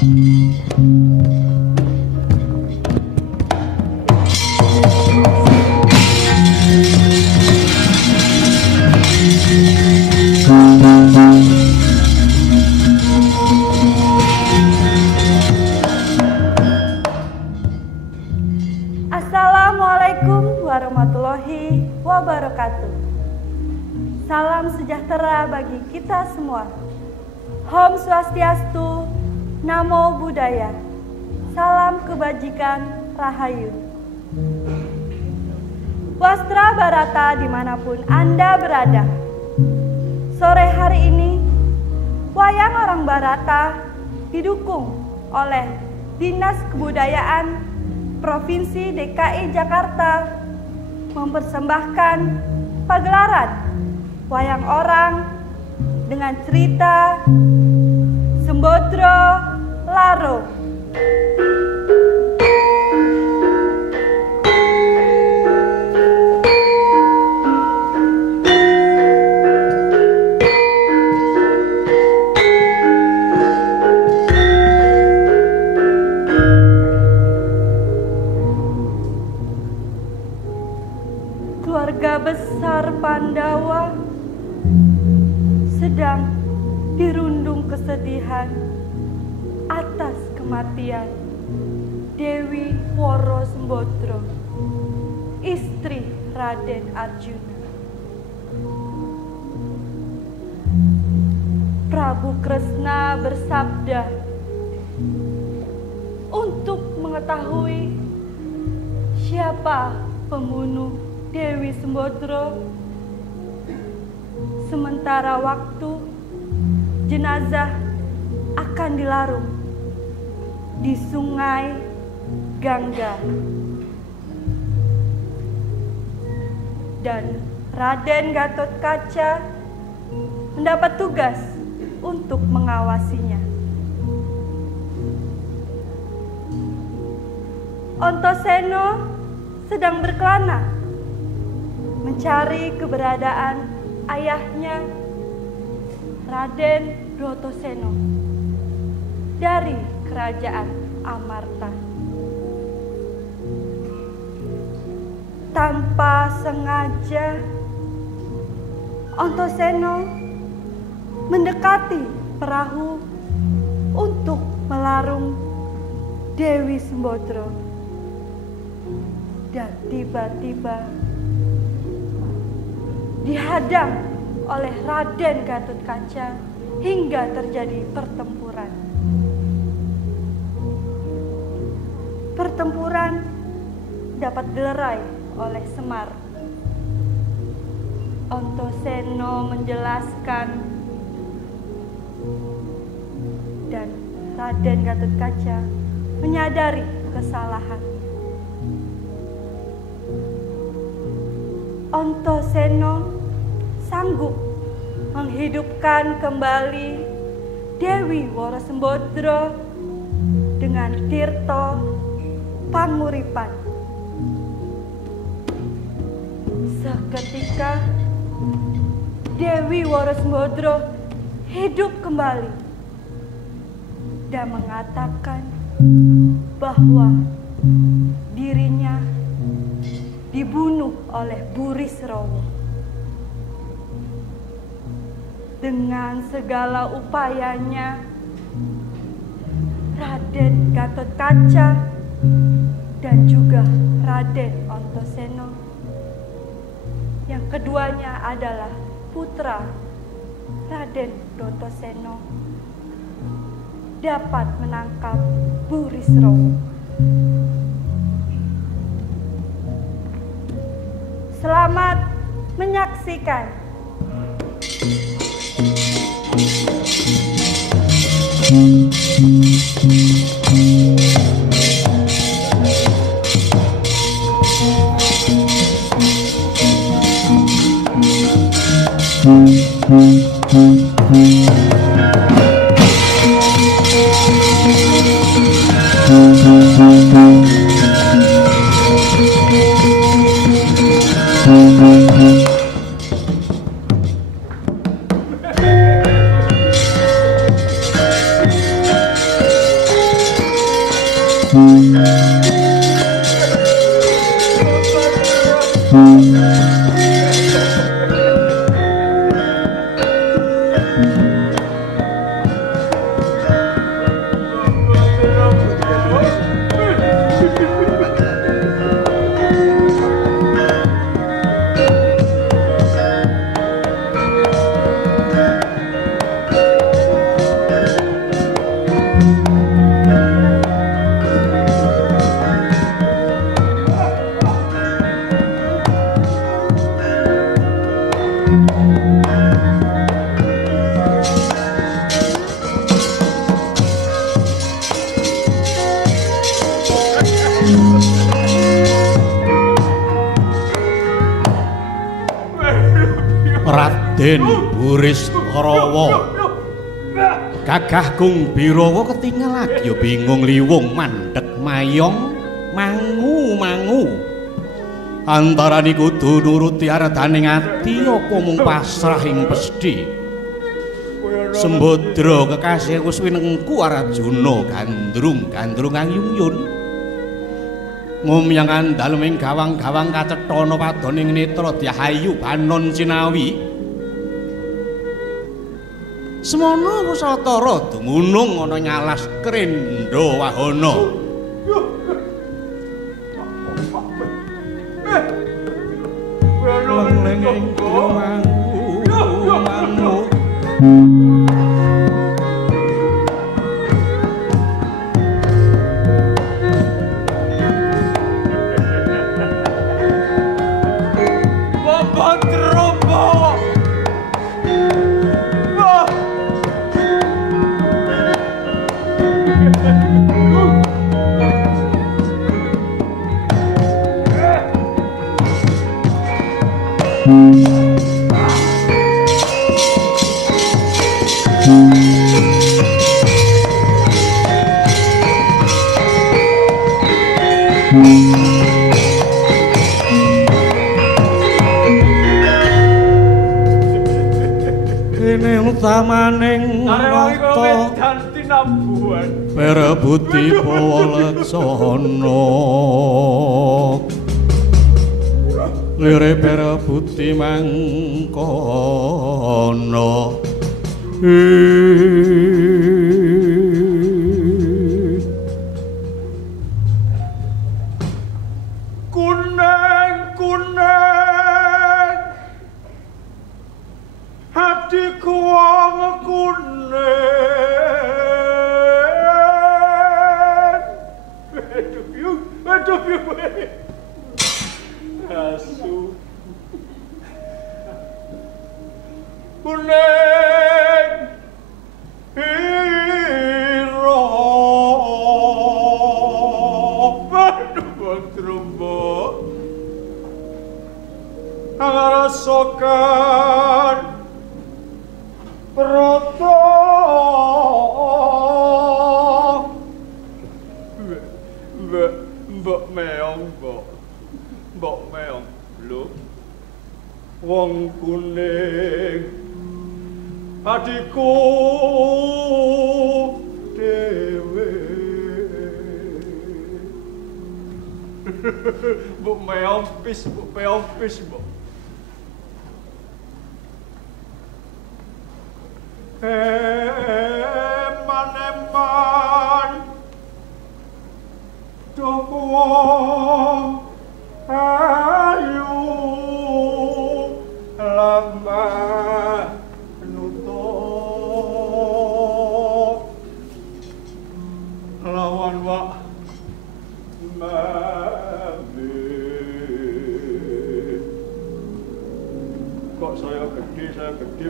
Assalamualaikum warahmatullahi wabarakatuh. Salam sejahtera bagi kita semua. Om Swastiastu, Namo Buddhaya. Salam kebajikan, Rahayu. Wastra Barata dimanapun Anda berada. Sore hari ini, wayang orang Barata didukung oleh Dinas Kebudayaan Provinsi DKI Jakarta mempersembahkan pagelaran wayang orang dengan cerita Sembodro Laro. Keluarga besar Pandawa sedang dirundung kesedihan atas kematian Dewi Woro Sembodro, istri Raden Arjuna. Prabu Kresna bersabda, untuk mengetahui siapa pembunuh Dewi Sembodro, sementara waktu jenazah akan dilarung di Sungai Gangga. Dan Raden Gatotkaca mendapat tugas untuk mengawasinya. Antasena sedang berkelana mencari keberadaan ayahnya Raden Brotoseno dari kerajaan Amarta. Tanpa sengaja, Antasena mendekati perahu untuk melarung Dewi Sembodro. Dan tiba-tiba dihadang oleh Raden Gatotkaca hingga terjadi pertempuran. Pertempuran dapat dilerai oleh Semar. Antasena menjelaskan dan Raden Gatotkaca menyadari kesalahan. Antasena sanggup menghidupkan kembali Dewi Woro Sembodro dengan tirta panguripan. Seketika Dewi Woro Sembodro hidup kembali dan mengatakan bahwa dirinya dibunuh oleh Burisrawa. Dengan segala upayanya, Raden Gatotkaca dan juga Raden Antasena, yang keduanya adalah putra Raden Brotoseno, dapat menangkap Burisrawa. Selamat menyaksikan. Raden Burisrawa Gagah Kung Birawa ketingal lagi ya bingung liwung mandhek mayong mangu antarane kudu nuruti aradaning ati apa mung pasrah ing pesthi Sembadra kekasih wis winengku Arjuna gandrung ayung-yun ngomyang andal ing gawang-gawang kacethana padoning netra Dyahayu Banon Cinawi semono Kusatara dumunung ana nyalas Krendha Wahana leng-leng mangu Tamaning nata perebuti pawalaksana lire perebuti mangkana hatiku wong kuning aduh asu kuning hiro aduh bang trombo ngarasokan Proto Mbok meong lho wong kuning adikku dhewe mbok meong pis mbok Eman Tuku ayu lama nutup lawan wak mami kok saya gede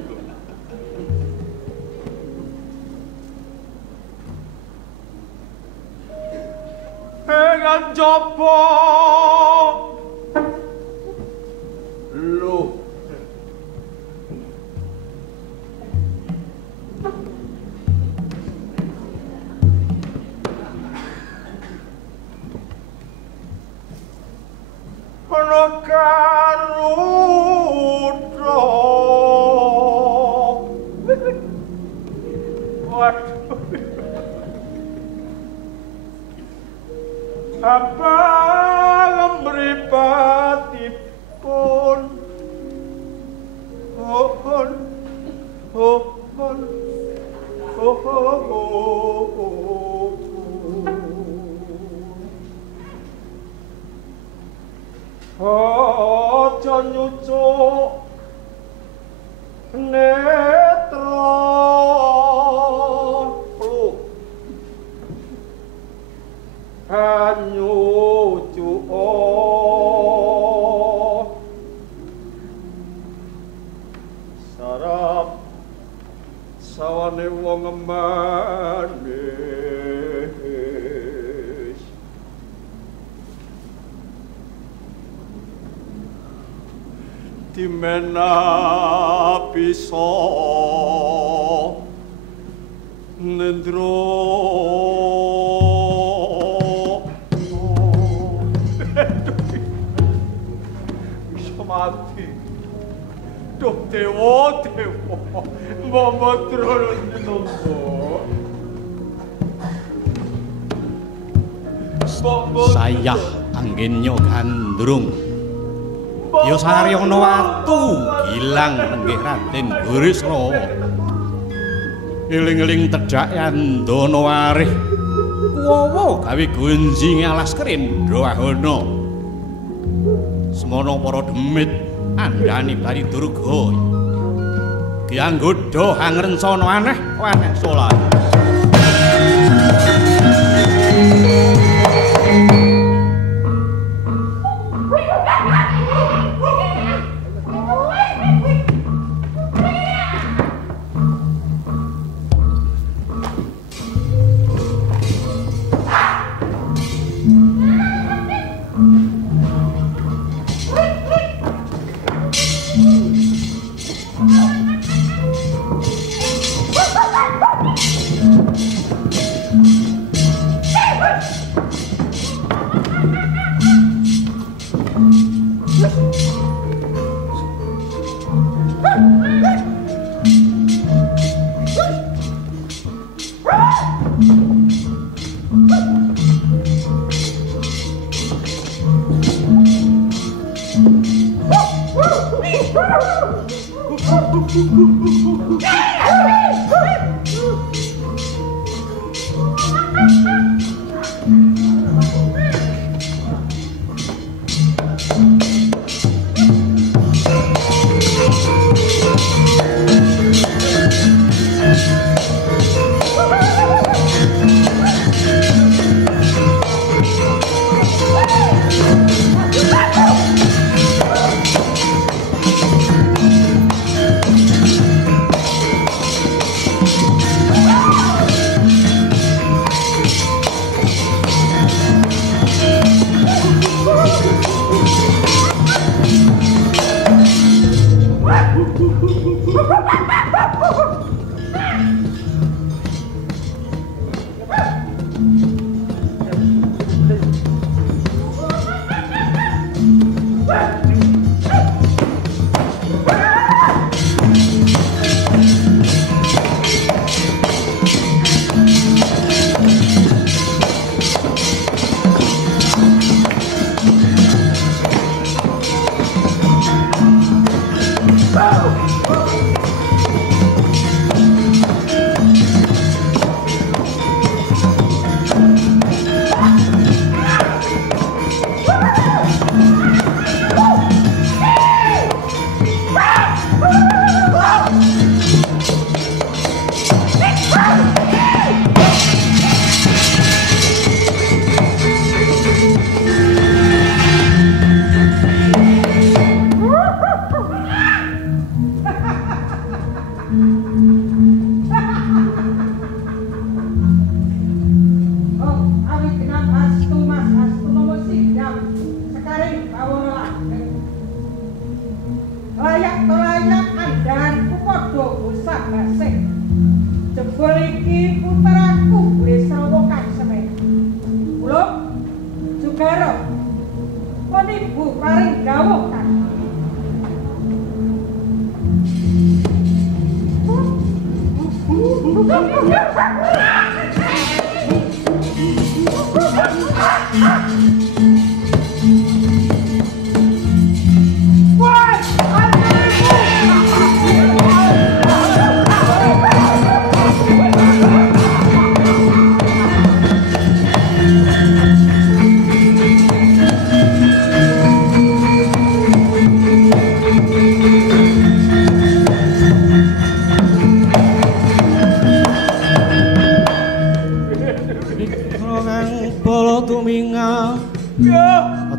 Dengan jopo lu ono karudra waduh abang mripatipun aja nyucuk netra nyucuk sarap sawane wong manis dimena bisa nendro bisa mati duh dewa mama terus dinombo Sayah anggennya gandrung ya saryono watu gilang nenggih Raden Burisrawa eling-eling tedhak yandana warih kuwawa gawe gunjing alas Krendra Wahana semono para demit andhani Bari Durga Kyang Godha angrencana aneh solan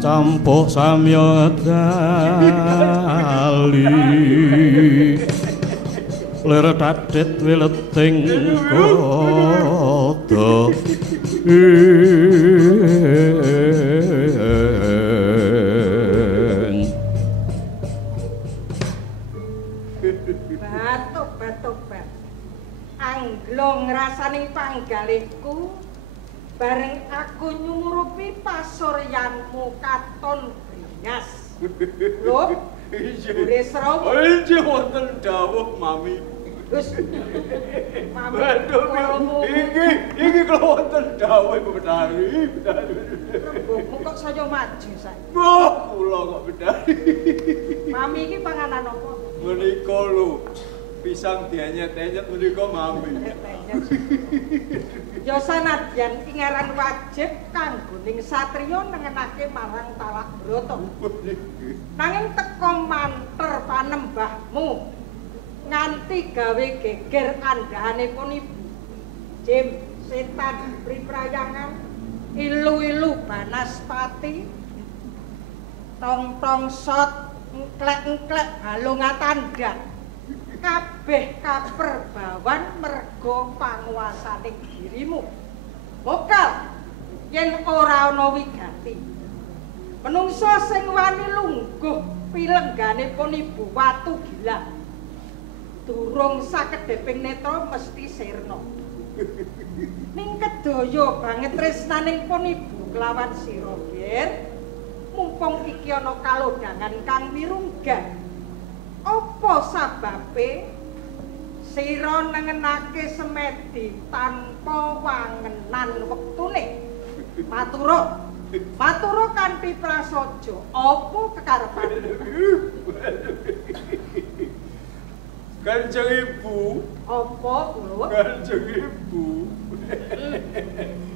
Campuh samya dali lir tatit wileting kodo batuk anglong rasaning panggalihku bareng aku nyumurupi pasuryanmu katon bringas. Lho, Buris Rawa. Injih wonten dawuh Mami. Wis. Mami. Waduh, iki kula wonten dawuh Bedari. Rembugmu kok saya maju saiki. Wah, kula kok Bedari. Mami iki panganan apa? Menika lho. Pisang dianyet-anyet menika Mami. Ya sanadyan ingaran wajib kanggoning satriya nengenake marang Talak Brata. Nanging teka manter panembahmu nganti gawe geger andhahanipun ibu. Jim setan priprayangan ilu-ilu banaspati tong-tong sot engklek-engklek balung atandan. Kabeh kaperbawan merga panguasaning dirimu. Bokal yen ora ana wigati. Menungsa sing wani lungguh pilengganipun ibu watu gila. Durung sakedheping netra mesti sirna. Ning kedaya banget tresnaningpun ibu kelawan sira, Ger. Mumpung iki ana kalodhangan kang mirunggan. Apa sababe sira nengenake semedi tanpa wangenan wektune? Matura kanthi prasaja, apa kekarepanmu? Kanjeng Ibu. Apa kula? Kanjeng Ibu.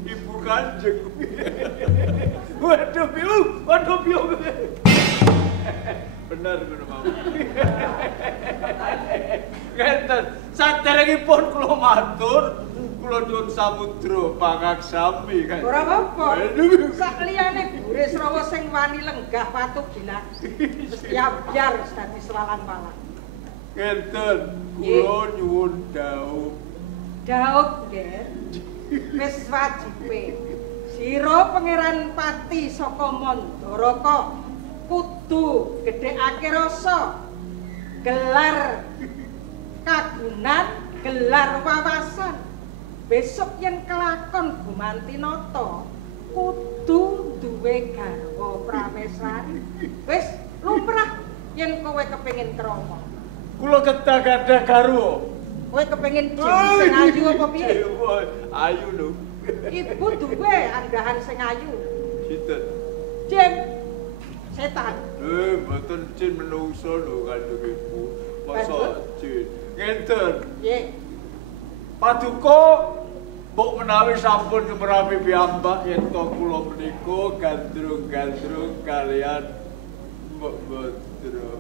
Ibu Kanjeng. Waduh, piu. Bener ngono Mami. Ngenten, saderengipun kula matur, kula nyuwun samudra pangaksami kan. Ora apa-apa. Sakliyane Buris Rawa sing wani lenggah watu gila. Mesti ambyar dadi selalang-lalang. Ngenten, kula nyuwun dhaup. Dhaup, Ger. Wis wajibe. Sira Pangeran Pati saka Mandaraka kudu gedhekake rasa gelar kagunan, gelar wawasan. Besok yen kelakon gumanti nata kudu duwe garwa pramesrani. Wis lumrah yen kowe kepengin krama. Kula kedah gadah garwa. Kowe kepengin Jim sing ayu apa piye? Ayu lho. Ibu duwe andhahan sing ayu. Sinten? Jim setan. Mboten jin menungso lho Kanjeng Ibu. Masa jin. Ngenten. Nggih. Paduka mbok menawi sampun nyemerapi piyambak yen to kula menika gandrung-gandrung kalian Mbok Badra.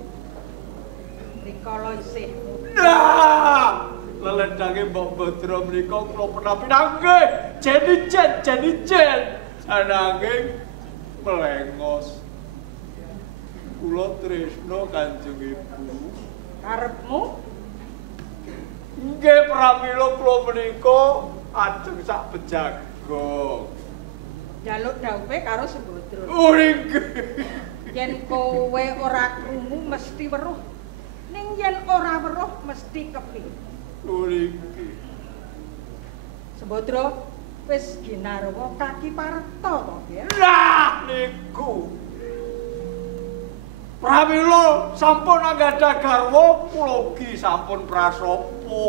Rikala isih Nah! Lelendange Mbok Badra menika kula menapi nggih jeni-jen. Ananging melengos. Kula tresna Kanjeng Ibu. karepmu Nggih pramila kula menika ajeng sak bejagong. njaluk dhaupe karo Sembadra. Oh nggih. Yen kowe ora krungu mesti weruh. Ning yen ora weruh mesti keping. Oh nggih. Sembadra wis ginarwa kaki parta to, ya. Lah niku. Pramila sampun anggadha garwa kula ugi sampun prasapa.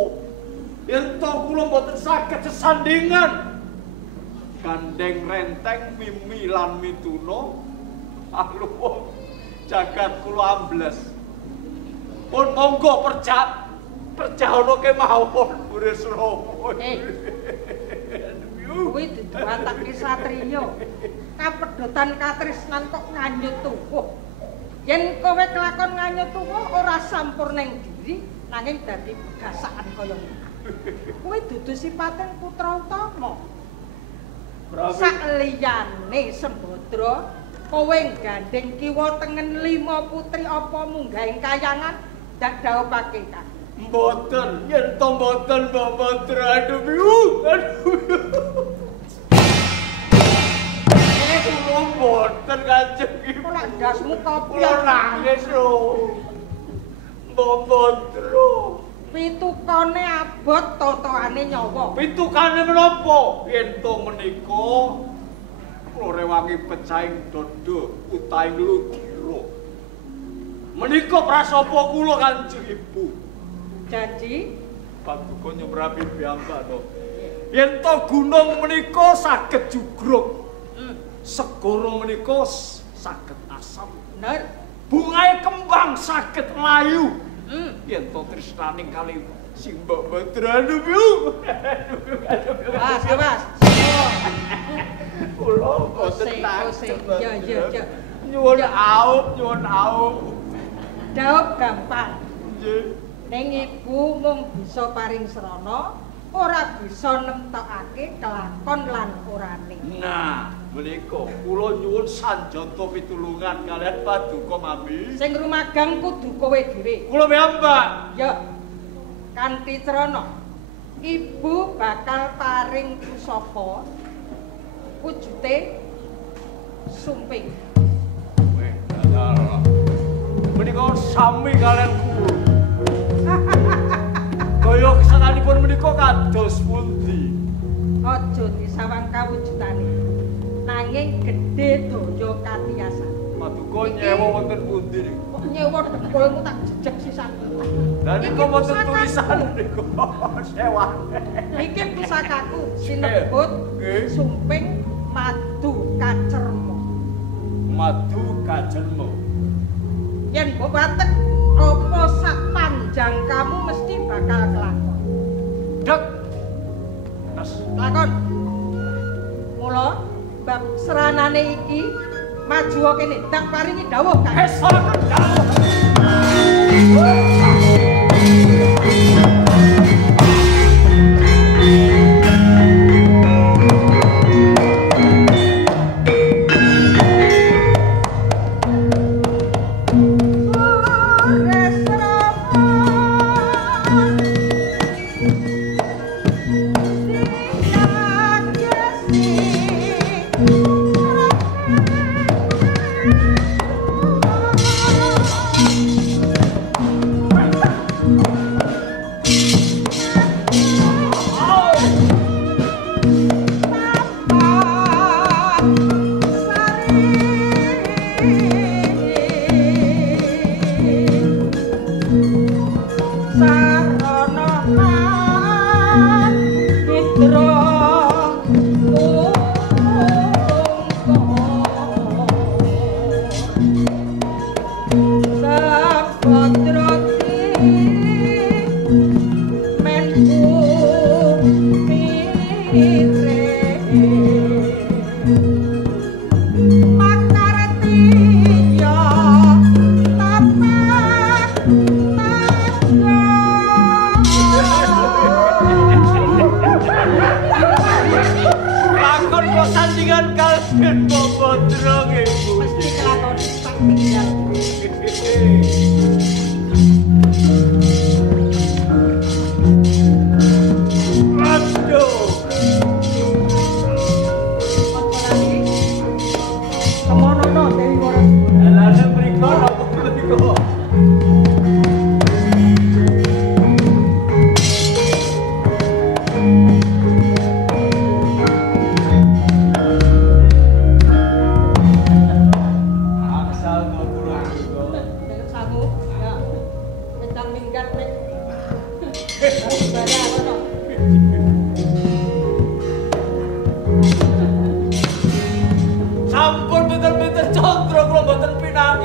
Yen to kula mboten saged sesandingan gandeng renteng Mimi lan Mituna aluh jagat kula ambles. Pun monggo perjalanan kemawon Buris Rama. Kuwi dudu watake satriya. Kapedotan katresnan kok nganyut tuwuh. Yen kowe kelakon nganyut tuwuh ora sampurna ing diri nanging dadi begasakan kaya ngono. Kuwi dudu sipating putra utama. Sakliyane Sembadra kowe gandeng kiwa tengen 5 putri apa munggahing kayangan dak dhawuhake Kang. Mboten, yen to mboten Mbak aduh. Kula mboten Kanjeng Ibu. Ora ndasmu kopi Kula nangis lho. Mbok pitukane abot totoane nyawa. Pitukane menapa? Yen to menika kula rewangi pecahing dada utaing ludira. Menika prasapa kula Kanjeng Ibu. Janji Paduka nyemrapi piyambak to. Yen to gunung menika saged jugruk. Segara menika saged asam. Bener. Bungae kembang saged layu. Yen to tresnaning kali Simbok Badranu yu. Awas. Kula boten takut. Ya. Nyuwun aup. Daup gampang. Nggih. Ning ibu mung bisa paring srana, ora bisa nemtokake kelakon lan urane. Nah, menika kula nyuwun sanjata pitulungan kalian Paduka Mami. Sing rumagang kudu kowe dhewe. Kula piyambak. Ya. Kanthi crana ibu bakal paring pusaka wujute sumping. Weh, dalah. Menika sami kalian kula. Kaya kesananipun menika kados pundi? Aja disawang kawujutane. Nanging gedhe daya katiyasan. Paduka nyewa wonten pundi niku? Kok nyewa dengkulmu tak jejeg sisan. Lah niku wonten tulisan niku. Sewa. Iki pusakaku sinebut sumping madu kacerma. Madu kacerma. Yen mbok watek apa sak panjang kamu mesti bakal kelakon. Dek. Terus lakon. Mula bab seranane iki maju kene dak paringi dawuh Kang. Esoraken dawuh.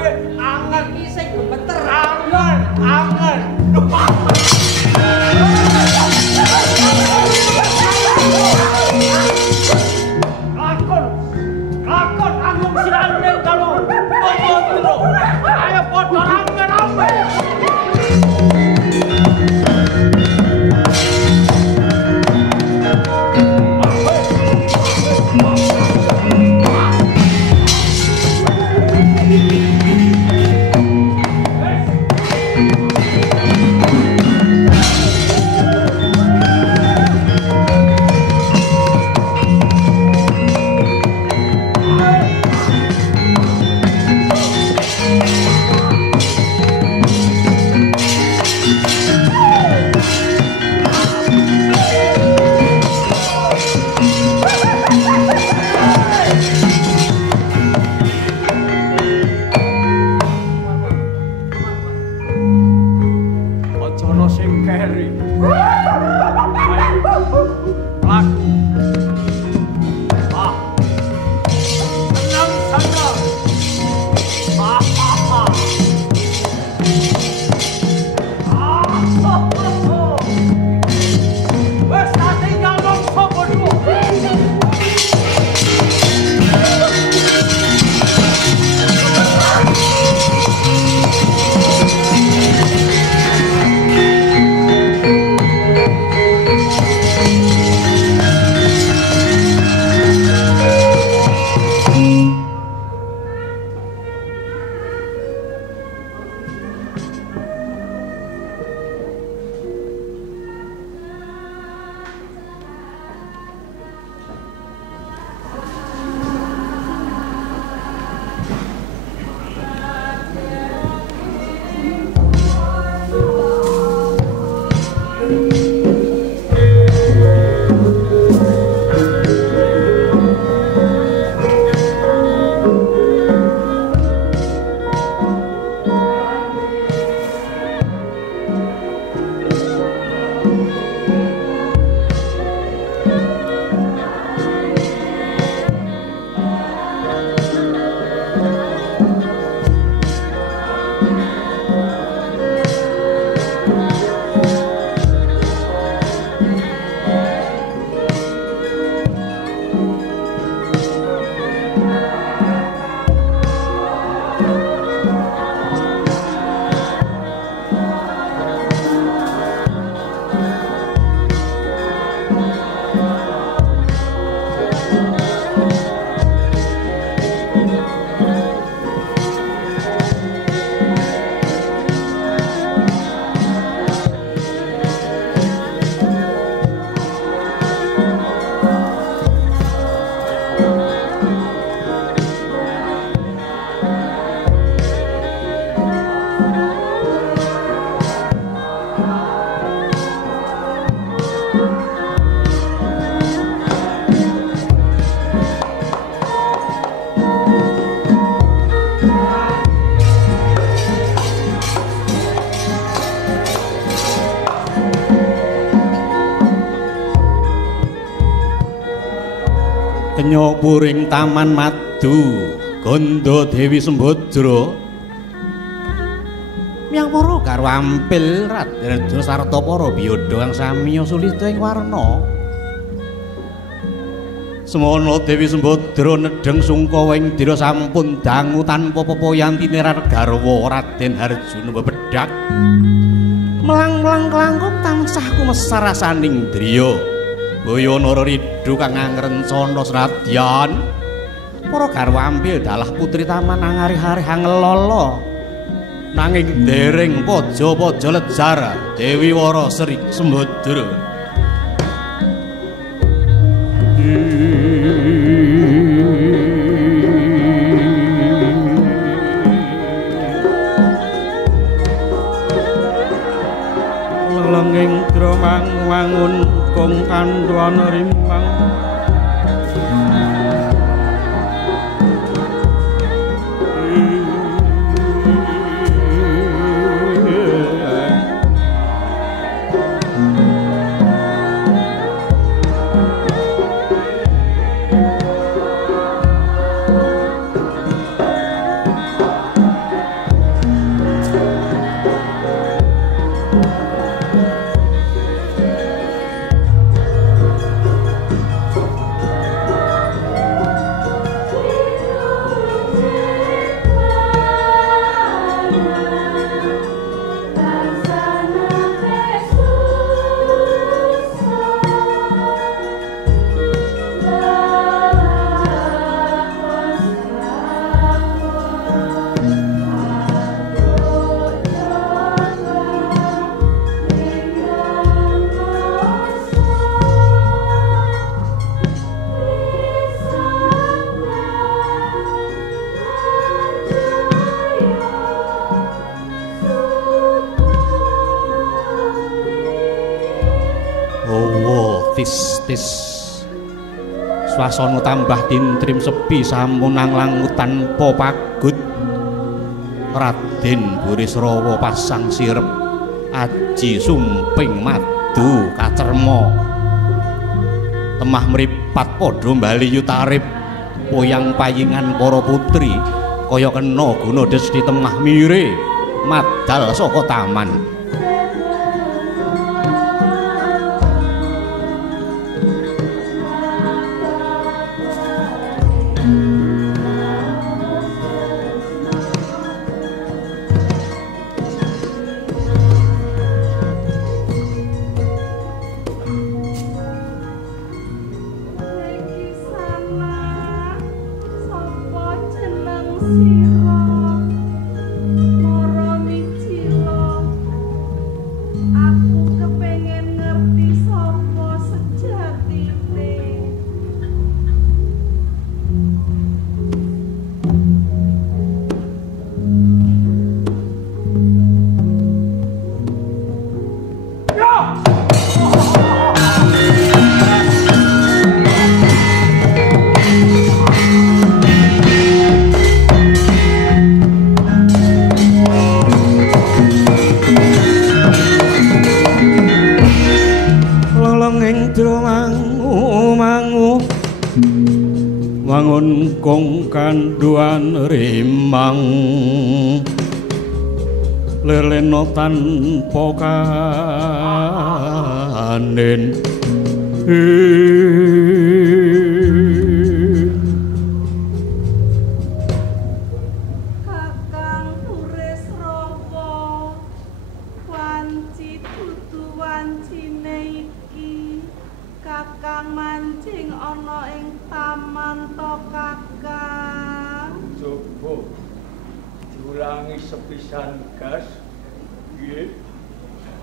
Angen iki sing gemeter. angen. Lakon anggung sirane kalau Pandra. Ayo padha rame-rame. Kenyopuring taman madu Gondo Dewi Sembadra miawara karo ampil Raden sarta para biyada kang samiya sulita ing warna semono Dewi Sembadra nedheng sungkawa ing dira sampun dangu tanpa pepoyantine garwa Raden Harjuna bebedhak melang-melang kelangkung tansah kumesar rasaning driya Bayanara Ridho kang angrencana senadyan para garwa ampil dalah putri taman angari-ari hangelala nanging dereng paja-paja lejar Dewi Wara Sri Sembadra lelenging dromang wangun kong kandwana rimbang drastis. Swasana tambah tintrim sepi sampun anglang tanpa pagut. Raden Burisrawa pasang sirep aji sumping madu kacerma. Temah mripat padha mbali yutarip poyang payingan para putri kaya kena guna desti temah mire madal saka taman. Wangun kong kanduan rimang leleno tanpa kanen Kakang Burisrawa wanci dudu wancine iki kakang mancing ana ing taman to kakang. Coba diulangi sepisan gas. Nggih.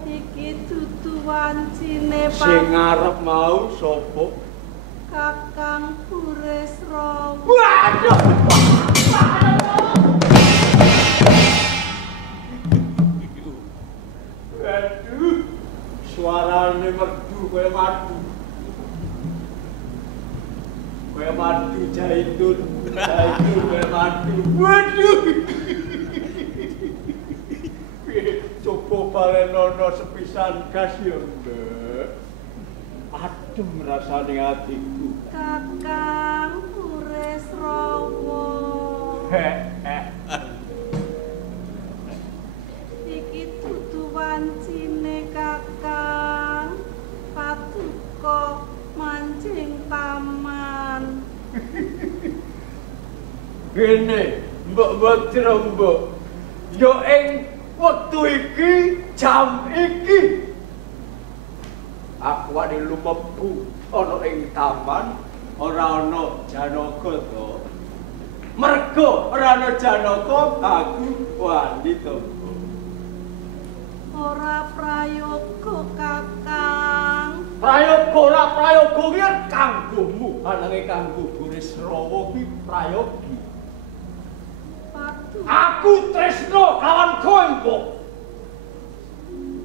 Iki dudu wancine Sing ngarep mau sapa? Kakang Burisrawa. Waduh. Waduh. Suarane merdu kaya madu. Kaya madu jaitun kaya madu. Waduh. Coba balenono sepisan gas ya, Mbak. Adem rasane atiku. Kakang Burisrawa. Iki dudu wancine kakang paduka mancing taman. Gene, mbok Mbok. Yo ing wektu iki, jam iki. Aku ade lumebu ana ing taman, ora ana Janaka to. Mergo ora ana Janaka, aku wani to. Ora prayoga kakang. Prayoga ora prayoga ki kanggomu, ananging kanggo Burisrawa ki prayogi. Aku tresno kawan kowe, Mbok.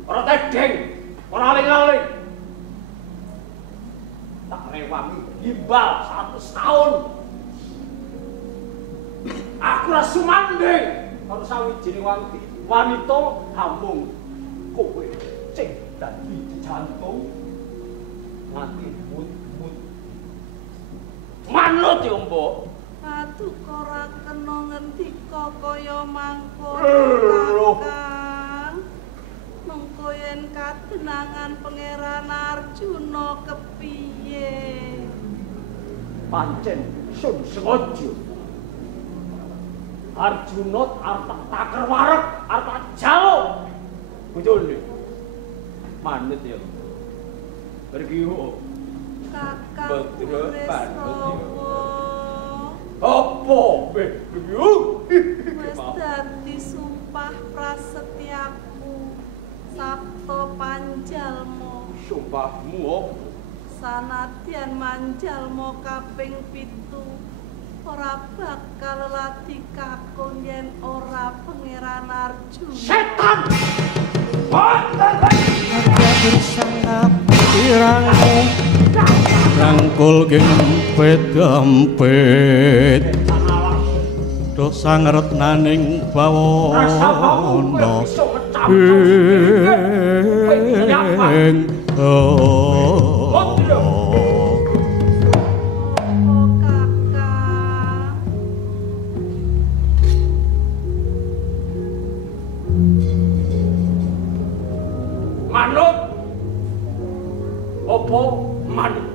Ora tedeng, ora aling-aling. Tak rewangi gimbal 100 tahun. Aku ora sumanding karo sawijining wanita hamung kowe sing dadi jantung nganti mut-mut. Manut ya, Mbok. Paduka ora kena ngendika kaya mangkono kakang. Mengko yen kadenangan Pangeran Arjuna kepiye? Pancen sun sengaja. Arjuna arep taker wareg, arep jaluk. Bojone. Manut ya. Pergi yo. Kakang Burisrawa. Burisrawa. Apa? Wis dadi sumpah prasetyaku sabta panjalma. Sumpahmu apa? Sanadyan manjalma kaping 7 ora bakal lati kakon yen ora Pangeran Arjuna. Setan! Wonten bersama piranmu rangkul gempet gempet do sangret naning bawana ing manut opo manut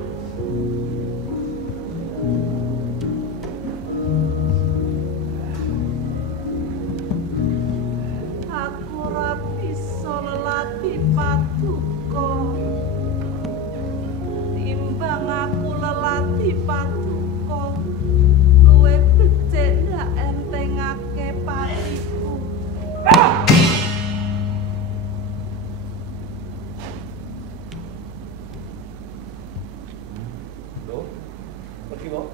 aku ora bisa lelati paduka timbang aku lelati paduka luwe becik ndak entengake patiku pergi mo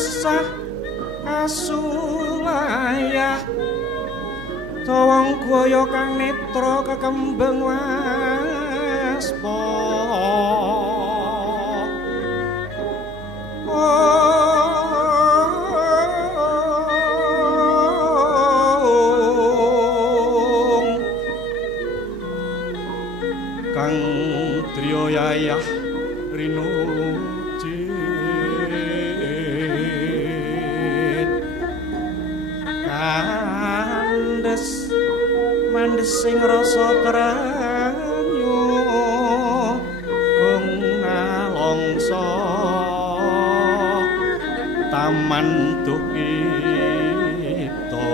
resah asulaya tawang gaya kang netra kekembang waspa kang triya yayah rinu mandesing rasa tranyo kung nalongso taman duh kita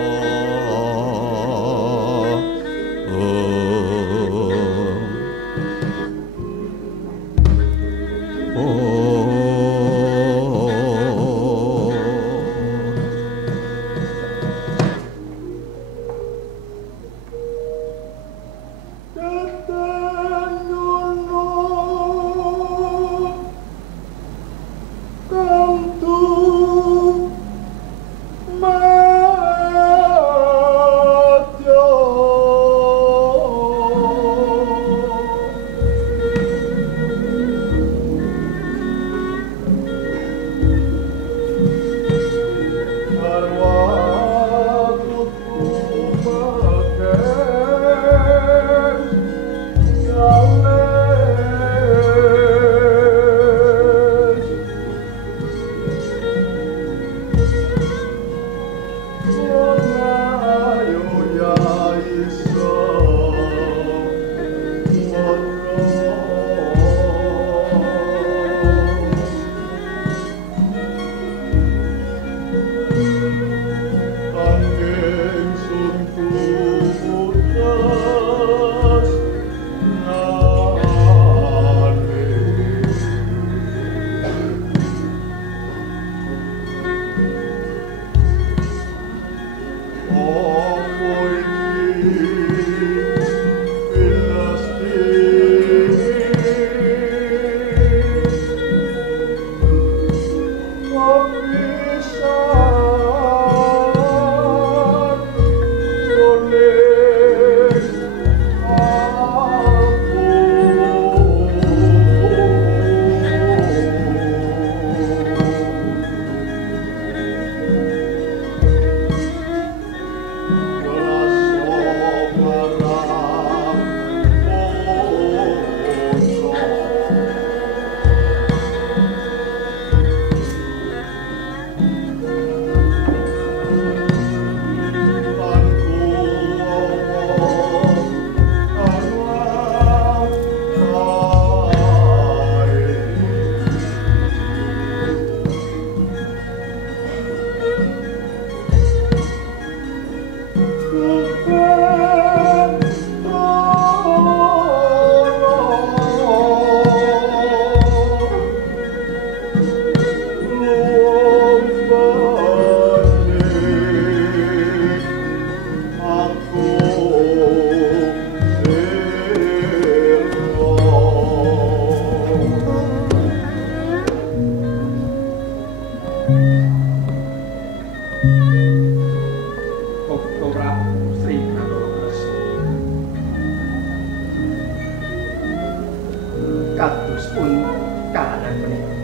kahanan menika.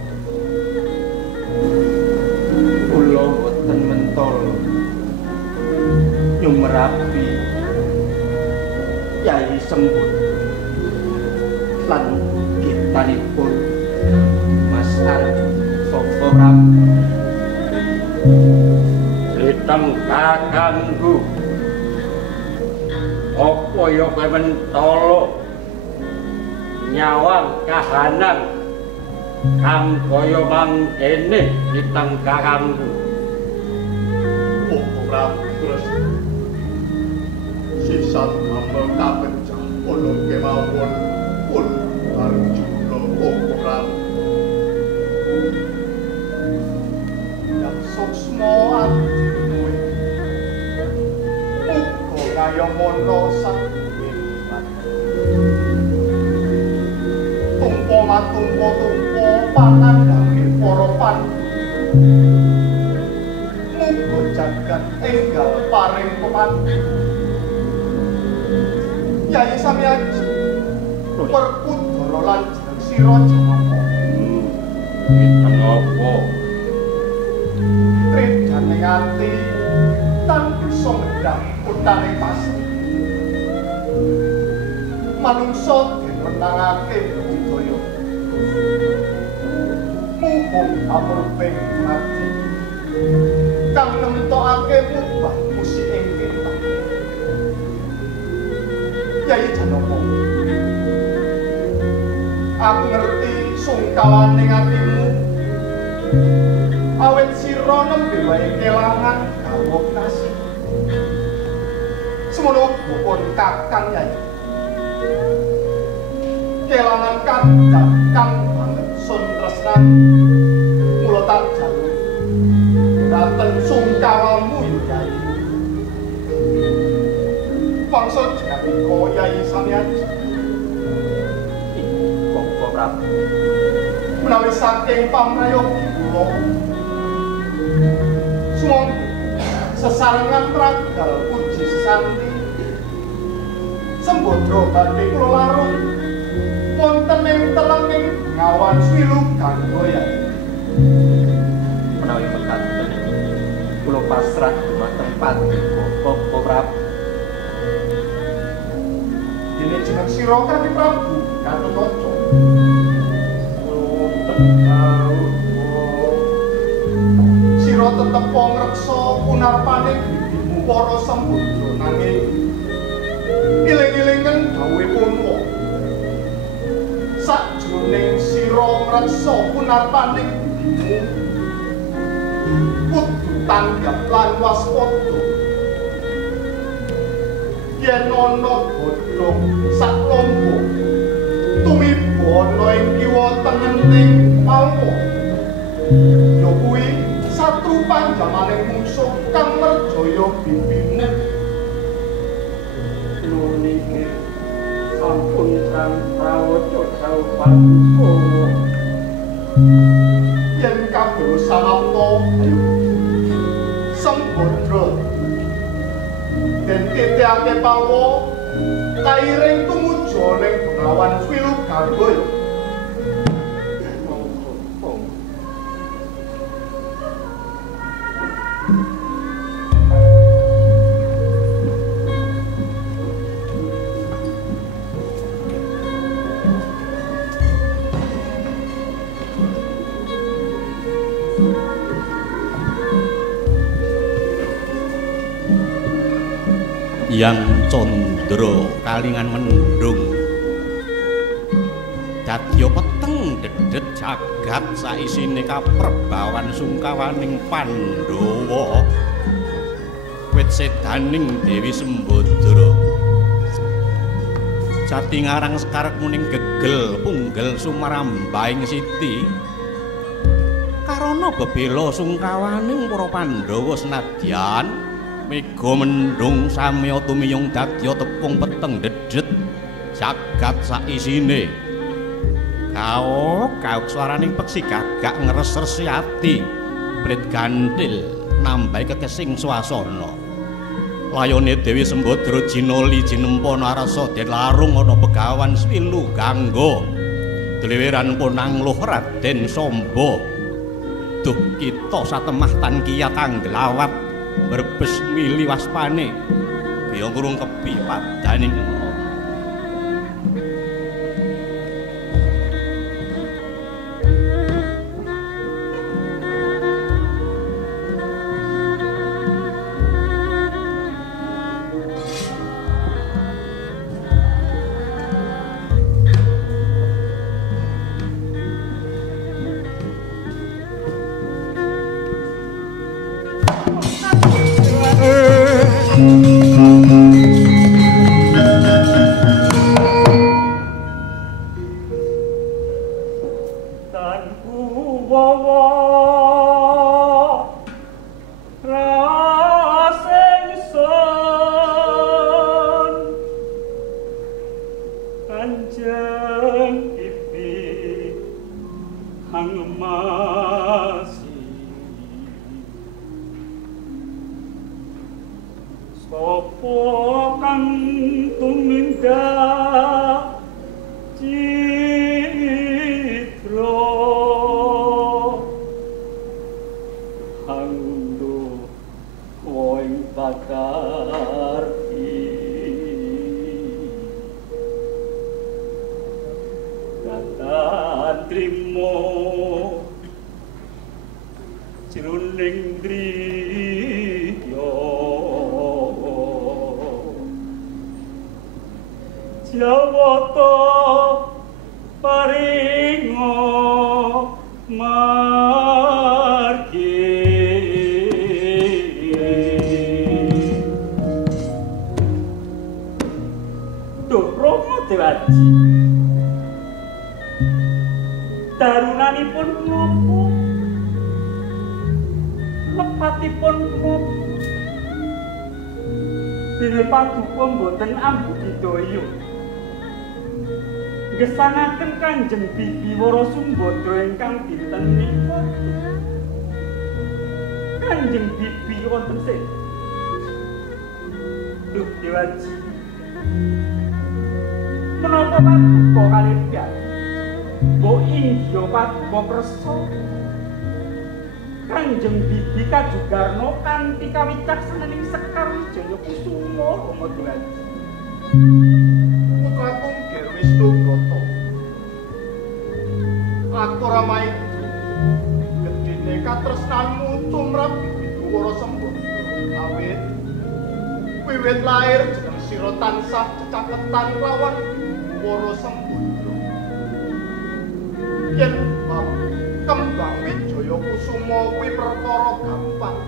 Kula boten mentol nyumerapi Yai Sembut lan gitanipun Mas Arjuna Sapa Prabu. Liteng kakangku, apa ya kowe mentolo nyawang kahanan kang kaya mangkene liteng kakangku. Bapak Prabu terus sisan amel kapencah ana kemawon pun Arjuna Bapak Prabu. Yang suksma atimu muga kaya mono sawiwitan. Tumpa matumpa tumpa panandhange para pandhu. Muga jagat enggal paring pemandu. Yai Samyaji Werkudara lan jeneng sira Janaka. Kiteng apa? Tridane ati tan bisa medhah utane pasti. Manungsa dimenangake budaya. Mumpung amruping mati kang nemtokake mubah musik ing titah. Yai Janaka, aku ngerti sungkawaning atimu awet sira nembe wae kelangan garwa kasih. Semono uga pun kakang Yai. Kelangan kandhang kang banget sun tresnan mula tak jaluk dateng sungkawamu Yai. Mangsa janika Yai Samyaji. Bapak Prabu. Menawi saking pamrayogi kula sumangga sesarengan tragal puji sesanti Sembodra badhe kula larung wonten ing telenging ngawan Swilu Gangga Yai. Menawi mekaten kula pasrah dumateng Pandika Bapak Prabu. Dene jeneng sira Kanthi Prabu Gatotkaca. Sira tetep ngreksa punarpaning bibimu para Sembodra nanging iling-ilingen dawuhe Punwa. Sakjroning sira ngreksa punarpaning bibimu kudu tanggap lan waspada. Yen ana bodho sak lomba tumiba ana ing kiwa tengening alwa ya kuwi satru panjamaning mungsuh kang merjaya bibimu. Nuniki sampun prawaca saupatuko. Yen kabeh samapta ayo Sembodra den titiake pawa kairing tumuju ning Bengawan Swilu Gangga. Yang Condro kalingan mendung dadya peteng dedet jagat saisine kaperbawan sungkawaning Pandhawa wit sedaning Dewi Sembodra jati ngarang sekarek muning gegel punggel sumarambaing siti karana bebela sungkawaning para Pandhawa senadyan mega mendung samya tumiyung dadya tepung peteng dedet jagat saisine. Kaok swaraning peksi gagak ngres-resi ati brit gandil nambahi kekesing swasana. Layone Dewi Sembodra jinoli jinempa narasa den larung ana Begawan Swilu Gangga Dleweran punangluh Raden Samba. Duh kita satemah tan kiyat angglawat brebes mili waspane. Kaya ngurung kepi padaning darunanipun menapa? Lepatipun menapa? Dene paduka mboten ambudidaya. Gesanaken Kanjeng Bibi Wara Sumbadra ingkang dinten menika. Kanjeng Bibi wonten sih. Duh Dewaji. Menapa paduka kalih piyambak? Mbok inggih paduka kersa. Kanjeng Bibi Kajugarna kanthi kawicaksaning Sekar Wijaya Kusuma Rama Dewaji. Putraku Ger Wisnu Brata. Aku ramai gedene katresnanmu tumrap Bibi Wara Sembadra. Awit wiwit lair jeneng sira tansah cecaketan lawan Wara Sembadra. Yen bab kembang Wijaya Kusuma kuwi perkara gampang.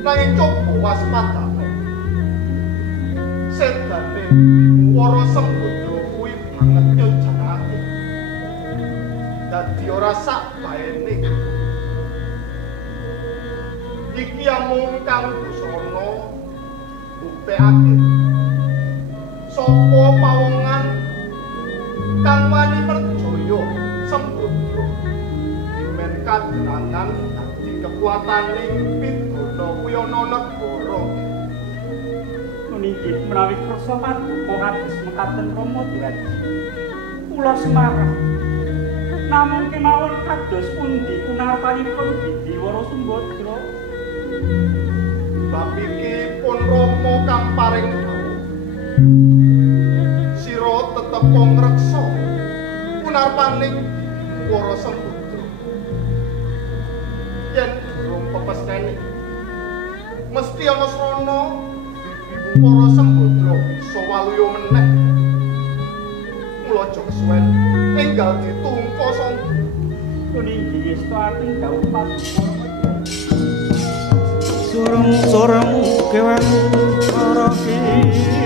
Nanging coba waspadane. Sedane Wara Sembadra kuwi banget nyojanake. Dadi ora sak baene. Iki amung kang busana buktekake sapa pawongan kang wani perjaya Sembadra men kadrangan dadi kekuataning pidana kuwi ana negara. Nggih menawi kersa paduka kados mekaten Rama Dewaji. Kula Semarang namung kemawon kados pundi kunarpanipun Bibi Wara Sumbadra. Bab iki pun Rama kang paring dawuh. Sira tetep ngreksa kunarpaning Wara Sembadra. Yen durung pepesneni mesti ana srana Wara Sembadra bisa waluya meneh. Mula aja kesuwen enggal ditungka sangga. Puninggih estating dawuh paduka. Surung-surung kewan para kingken.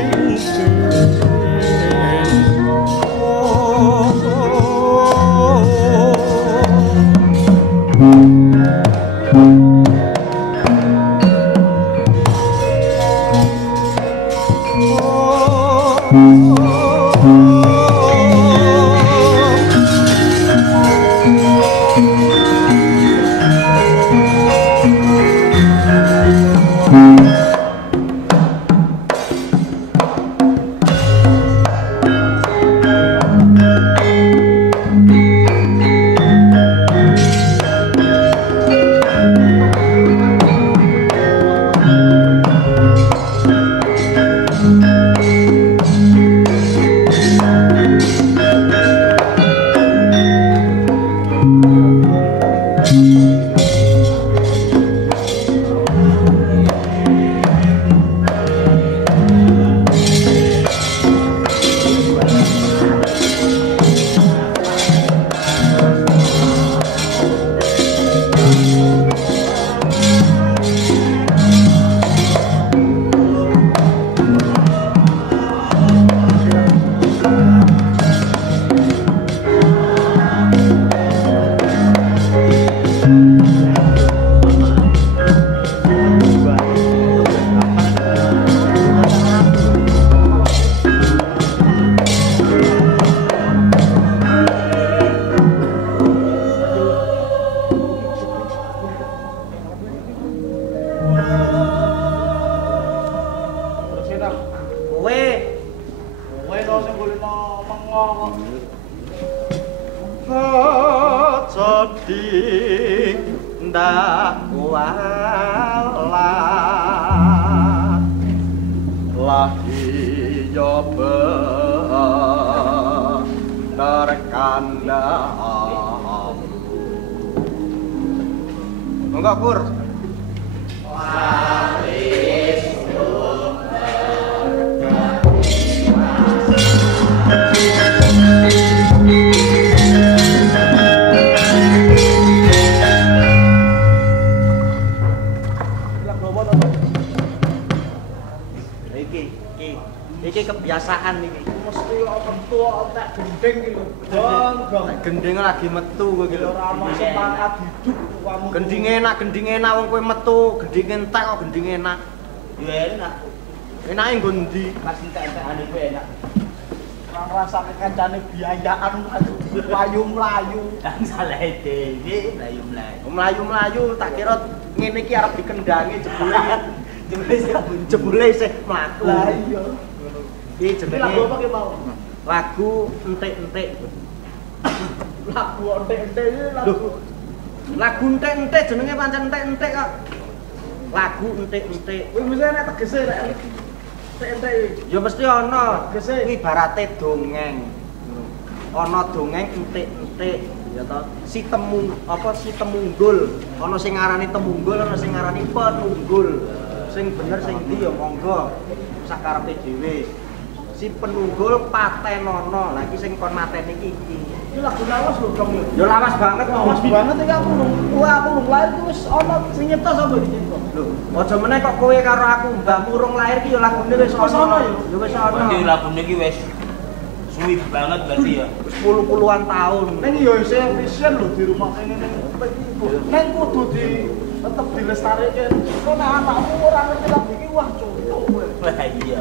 wedi ndakwala lagi nyoba terkandang enggak Pur iki kebiasaan iki. Mesti metu tak gendeng iki lho. Gong. Gending lagi metu kowe iki lho. Ora ono semangat hidup kamu. Gending enak wong kowe metu, gending entek kok gending enak. Ya enak. Enake nggo ndi? Pas entek-entekane kuwi enak. Ora ngrasake kancane biayaan mlayu-mlayu. Lah salah dhewe mlayu-mlayu. Mlayu-mlayu tak kira ngene iki arep dikendangi jebule isih mlaku. Lah iya. Iki jenenge lagu apa ki mau? Lagu entek-entek. Lagu entek-entek iki lagu. Lagu entek-entek jenenge pancen entek-entek kok. Lagu entek-entek. Kuwi mesti nek tegese nek entek-entek iki. Ya mesti ana. Tegese Ibarate dongeng. Ana dongeng entek-entek, ya toh. Si temunggul. Ana sing ngarani temunggul, ana sing ngarani penunggul. Sing bener sing ndi ya monggo. Sakarepe dhewe. Si penunggul patenono. Lah iki sing kon mateni iki. Iki lagu lawas lho kamu. Ya lawas banget kok. Lawas banget iki aku belum lahir iki wis ana sing nyipta sapa iki nyipta. Lho, aja meneh kok kowe karo aku mbahmu urung lahir ki ya lagune wis ana ya. Ya wis ana. Iki lagune iki wis suwi banget berarti ya. Wis puluh-puluhan tahun. Ning yo isih efisien lho di rumah kene ning ning kudu tetep dilestarike. Kok nek anakmu ora ngerti lagu iki wah cocok kowe. Lah iya,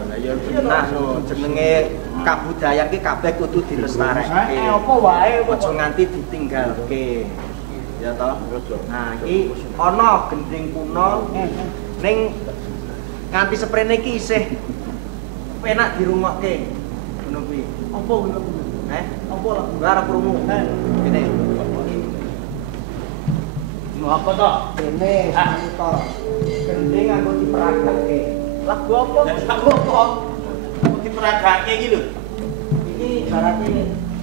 Ya nah jenenge kabudayan ki kabeh kudu dilestareke. Apa wae Aja nganti ditinggalke. Ya toh? Nah, iki ana gending kuno ning nganti seprene iki isih penak dirungokke. Ngono kuwi. apa lagu? Apa lagu? Ora arep krungu. Kene. Apa toh? Kene to. Gending anggo diperagake. Lagu apa? Lagu apa? Diperagake iki lho. Iki ibarate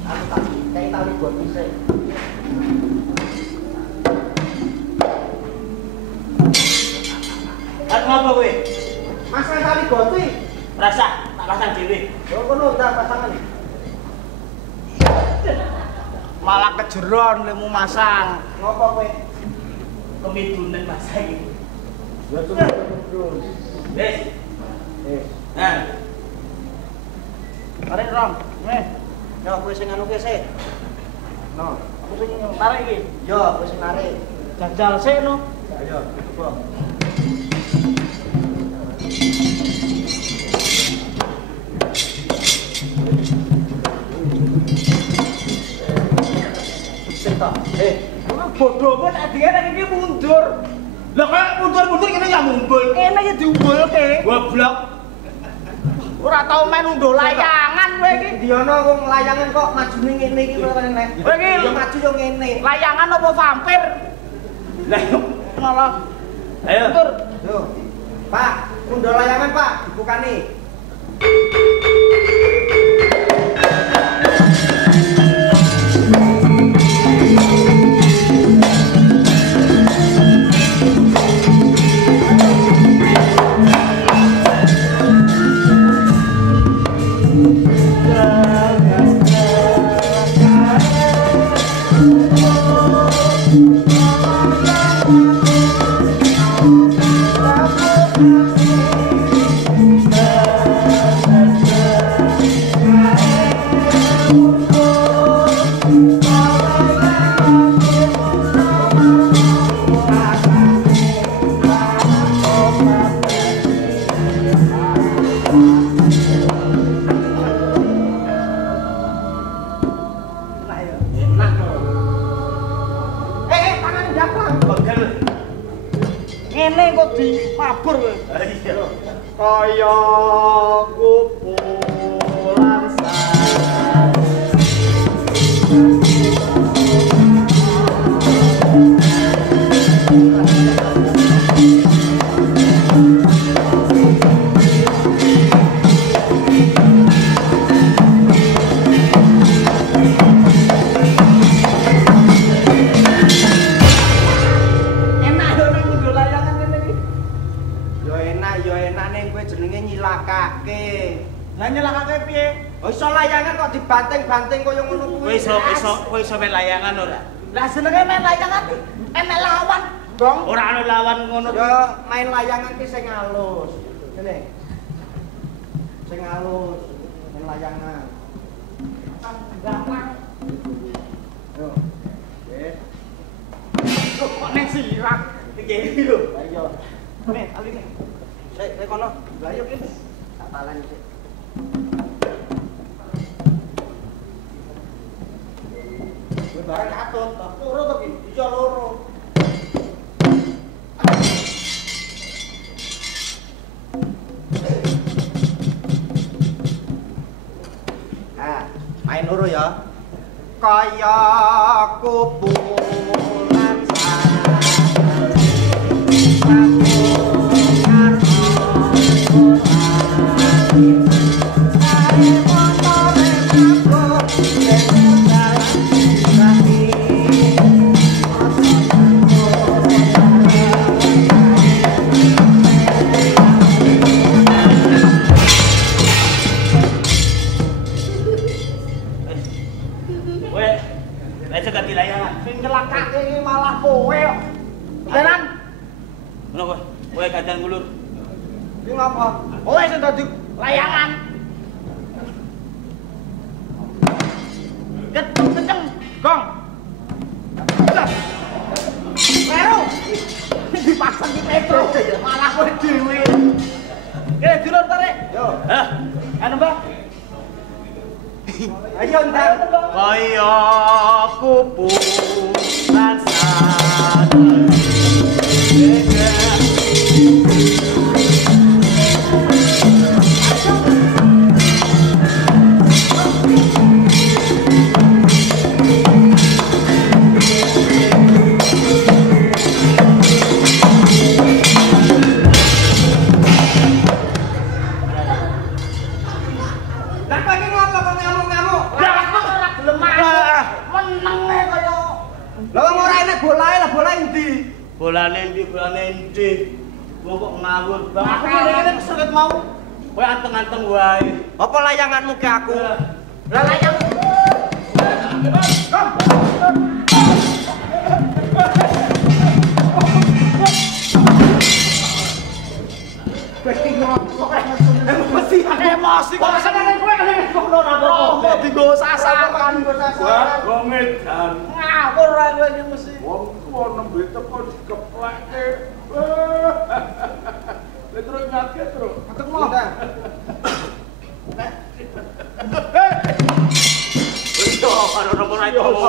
anu tak kayak tali buat isih. Kan ngapa kowe? Masang tali goti. Rasa tak pasang dhewe. Yo kono udah pasangan. Malah kejeron lemu masang. Ngopo kowe? Kemidunan masa iki. Ya terus. Wes. Nah, Tarik Rom. yo kowe sing anu ki sik. No, Aku sing tarik iki. yo kowe sing narik. Jajal sik no. Ayo, coba. Sita, Bodoh kok nek dhewe nek iki mundur. Lah kok mundur-mundur kene ya mumbul. Kene iki diumbulke. Goblok. Ora tau main unduh layangan kowe iki. Diono wong layangan kok majune ngene iki kok ngene. Kowe iki Yo maju yo ngene. layangan apa vampir? Lah Malah ayo. mundur. Yo. Pak, mundur layangan, Pak, dibukani. Ngene kok di mabur kowe. Iya. Kaya kumpulan sarang. Lah nyelakake piye? Oh iso layangan kok dibanting-banting koyo ngono kuwi. Kowe iso main layangan ora? Lah senenge main layangan enek lawan, Bang. Ora ana lawan ngono. Ya main layangan ki sing halus. Ngene. Sing halus, main layangan. Gampang. Yo. Nggih. Kok nek sirak. Iki lho. Lah iya. Nek aline. Sik kono. Lah yo ki. Tak talan sik. Barang katut, loro to ki, iso loro. Ah, main loro ya. Kaya kubulan Kadang ngulur. Iki ngapa? Kowe sing dadi layangan. Kenceng, Gong. Pero dipasang di Petro, malah kowe dhewe. Dulur tarik. Yo. Hah? Anu, Mbak. Ayo ntar. Kaya kuburan sadar. Bolane ndi? Wong kok ngawur banget. Aku ngene kesulit mau. Kowe anteng-anteng wae. Apa layanganmu ke aku? Lah layangmu. Emosi kok senenge kowe ngono ra apa digo sasaran. Wong edan. Ngawur ra kowe iki mesti. Wong tuwa nembe teko dikeplekke. Lha terus nyake terus. Ketemu. Yo, karo nomor ae ngono.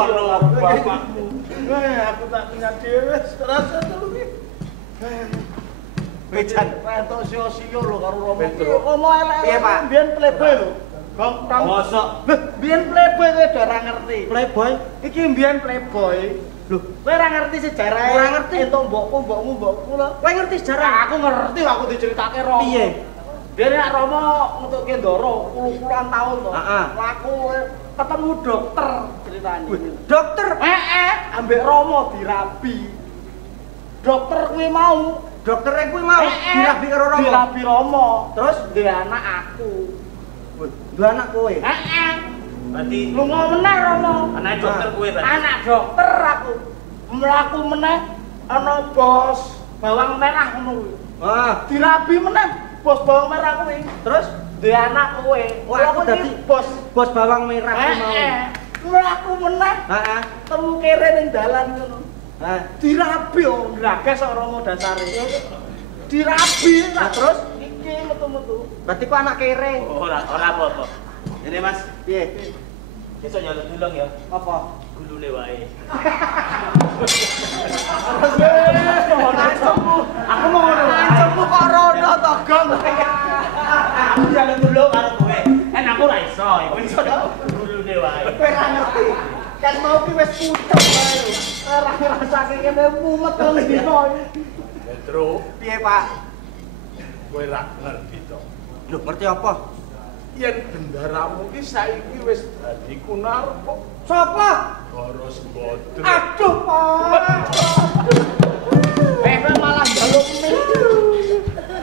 Bapakmu. Aku tak punya dhewe, terasa terus iki. Bejan Entuk sio-sio lho karo Romo. Romo elek. Piye, Pak? Biyen playboy lho. Gong tau. Mosok. Biyen playboy kowe ora ngerti. Playboy? Iki biyen playboy. Lho, kowe ora ngerti sejarah. Ora ngerti entuk mbokmu lho. Kowe ngerti sejarah? Aku ngerti, aku diceritake Romo. Piye? Biyen nek Romo ngetukke ndara puluh-puluhan tahun to. Laku ketemu dokter ceritane. Dokter? Ambek Romo dirabi. Dokter kuwi mau doktere kuwi mau dirabi karo Romo. Dirabi Romo. Terus duwe anak aku. Duwe anak kowe? Berarti Lunga meneh Romo. anak dokter kowe berarti. Anak dokter aku. Mlaku meneh ana bos bawang merah ngono kuwi. Wah, dirabi meneh bos bawang merah kuwi. Terus duwe anak kowe. Wah, aku dadi bos bawang merah kuwi mau. Mlaku meneh. Heeh. Temu kere ning dalan ngono. Dirabi oh, gragas kok Romo dasare. Dirabi lah terus iki metu-metu. Berarti kok anak kere. Ora apa-apa. Ini Mas, Piye? iso nyaluk dulung ya. Apa? Gulune wae. Aku mau ngono. Ancemmu kok rono to, Gong. Aku nyaluk dulung karo kowe. Aku ora iso. Kowe iso gulune wae. Kowe ora ngerti. Kan mau ki wis pucet wae. Ora ngrasake kene mumet rong dino. Petro, Piye, Pak? kowe ra ngerti to. Lho, ngerti apa? Yen bendaramu ki saiki wis dadi Kunarpa. Sapa? Karo Sembodro. Aduh, Pak. Malah njaluk mie.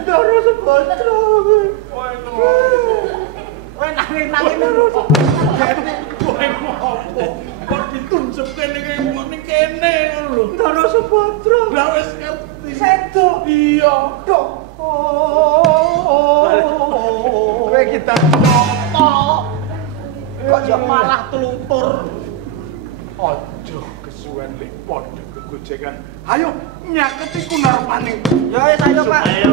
Ndoro Sembodro. Kowe ngono. nanging kowe ngopo? Kok ditunjuk kene ning kene ngono lho. Ndara Subadra. Lah wis ngerti. Sedo. Iya. Dok. Kowe kita nyoto. Kok ya malah telutur. Aduh, kesuwen lek padha kegojekan. Ayo nyaketi kunarpaning. Ya wis ayo Pak. Ayo.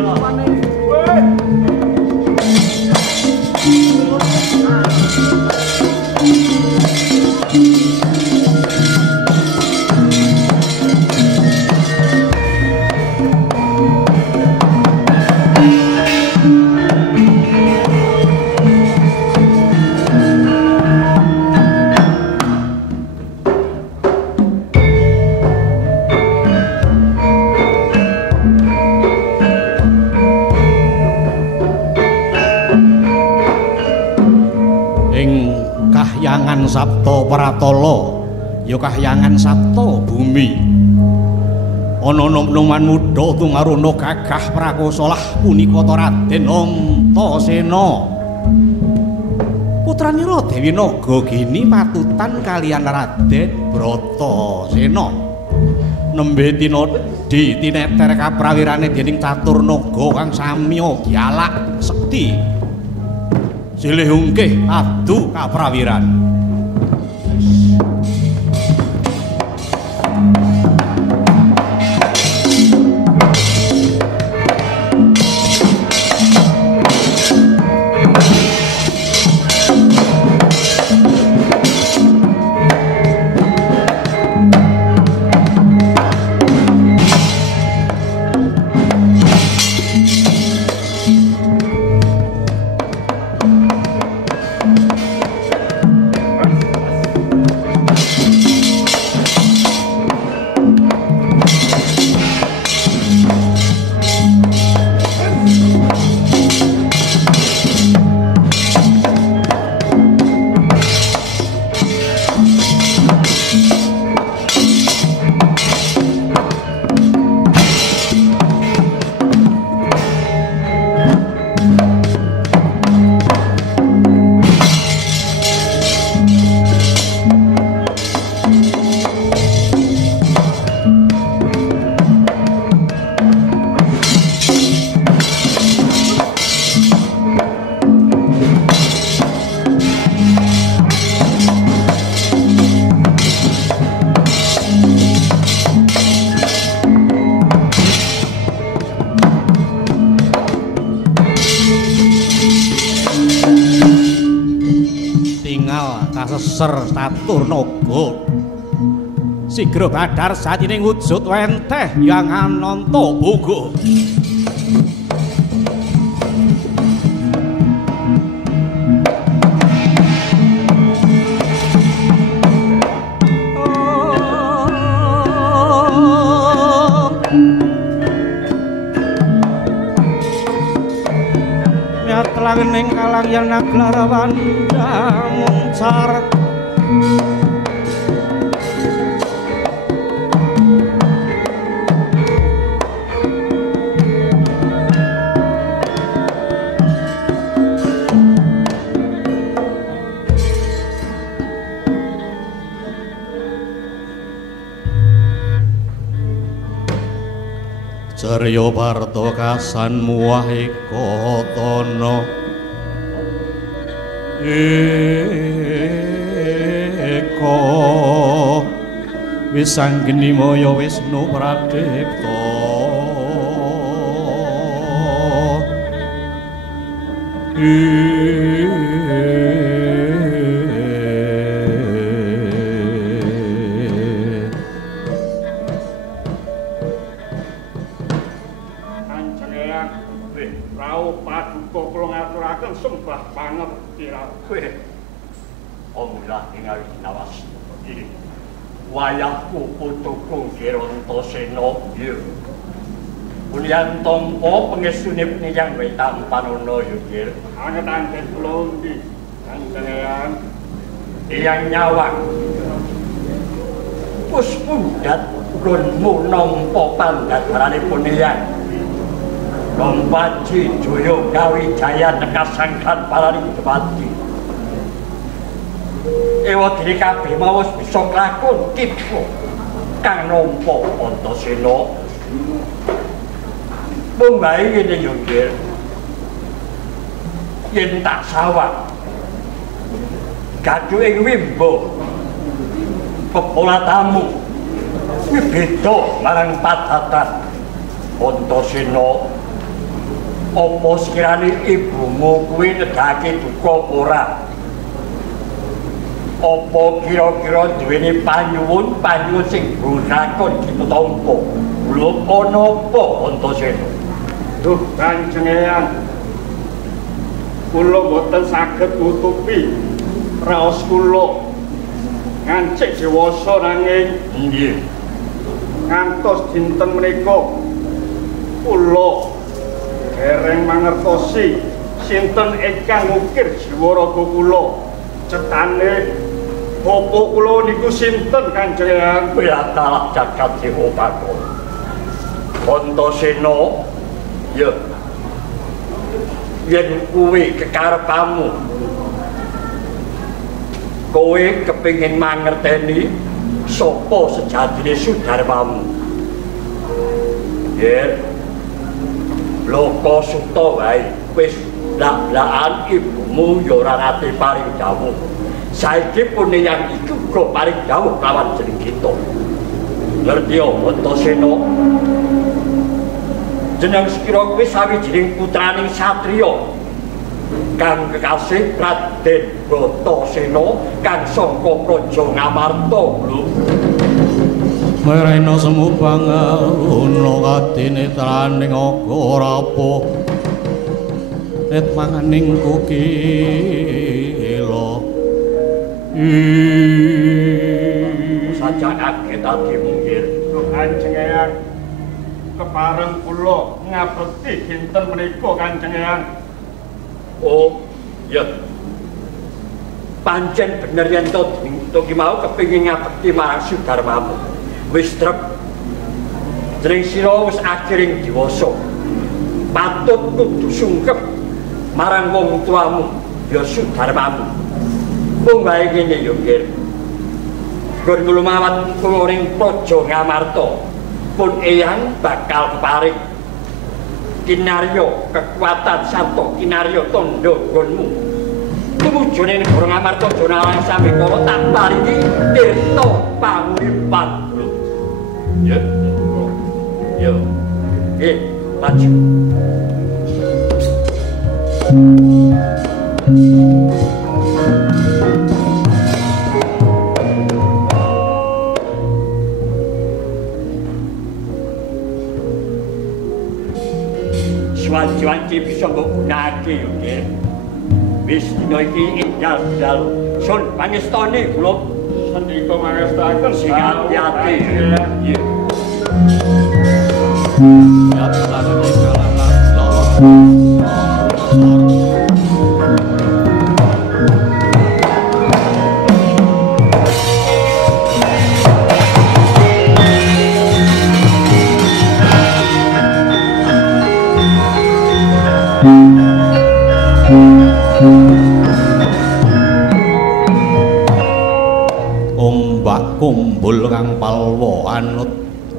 Kahyangan Sapta Pratala ya kahyangan Sapta Bumi ana nom-noman muda tungaruna gagah prakosa lah punika ta Raden Antasena putranira Dewi Nagagini patutan kaliyan Raden Bratasena nembe tinodhi tineter kaprawirane dening Caturnaga kang samya dialak sekti silih hungkih adu kaprawiran. Kaseser Caturnaga sigra badhar satining wujud wenteh yang ananta boga nyatlaning kalangyan naglarawan muncar Carya Barta kasan muwahika tana eka wis anggeni maya Wisnu Pradipta wayahku putuku Antasena ya Kulyan tampa pengestune penyang wetan panana ya Gir anget-anget kula undi kanjengan tiyang nyawang pus pundat gunmu nampa pandhadharanipun tiyang Lompaji Jaya Kawijaya nekasangkan paraning Dewati ewadene kabeh mau wis bisa nglakon kipu kang nampa Antasena. Mung bae ngene yo, Ger. Yen tak sawak gaduh ing Wimbo pepolatamu kuwi beda marang padatan. Antasena, apa sekirane ibumu kuwi nedhake duka apa ora? Apa kira-kira duweni panyuwun sing gurakon ditampa? Lho ana apa Antasena? Duh Kanjeng Eyang, kula boten saged nutupi raos kula ngancik dewasa nanging nggih ngantos dinten menika kula dereng mangertosi sinten ingkang ngukir jiwa raga kula. Cetane bapa kula niku sinten Kanjeng Eyang? Wiatalah jagat dewa bakul. Antasena, ya yen kuwi kekarepamu, kowe kepingin mangerteni sapa sejatine Sudarmamu. Yen Loko Suta wae wis blak-blakan ibumu ya ora nate paring dawuh. Saiki pun yang iku uga paring dawuh kawan jeneng kita. Ngerti ya Antasena? Jeneng sekira kuwi sawijining putraning satriya kang kekasih Raden Bratasena kang saka praja Ngamarta lho. Merena semu pangauna katinetraning Agarapo net manganing kukila saja kaget ati mungkir Kanjeng Eyang kepareng kula ngabekti dinten menika Kanjeng Eyang. Oh ya pancen bener yen to ki mau kepengin ngabekti marang Sudarmamu. Wis trep jeneng sira wis akhiring diwasa. Patut kudu sungkep marang wong tuamu ya Sudarmamu. Mung wae ngene yo, Ger. Gur kula mawat kula ring praja Ngamarta pun eyang bakal paring kinarya kekuatan santo kinarya tandha nggonmu. Tumujune negara Ngamarta jana sami kala tak paringi tirta panguripan. Ya. Ya. Maju. Cuanci bisa mbok gunakake yo, Ger. Wis dina iki enggal-enggal sun pangestane kula sendika mangestaken sing ati-ati. Nggih. Ya salah ombak kumbul kang palwa anut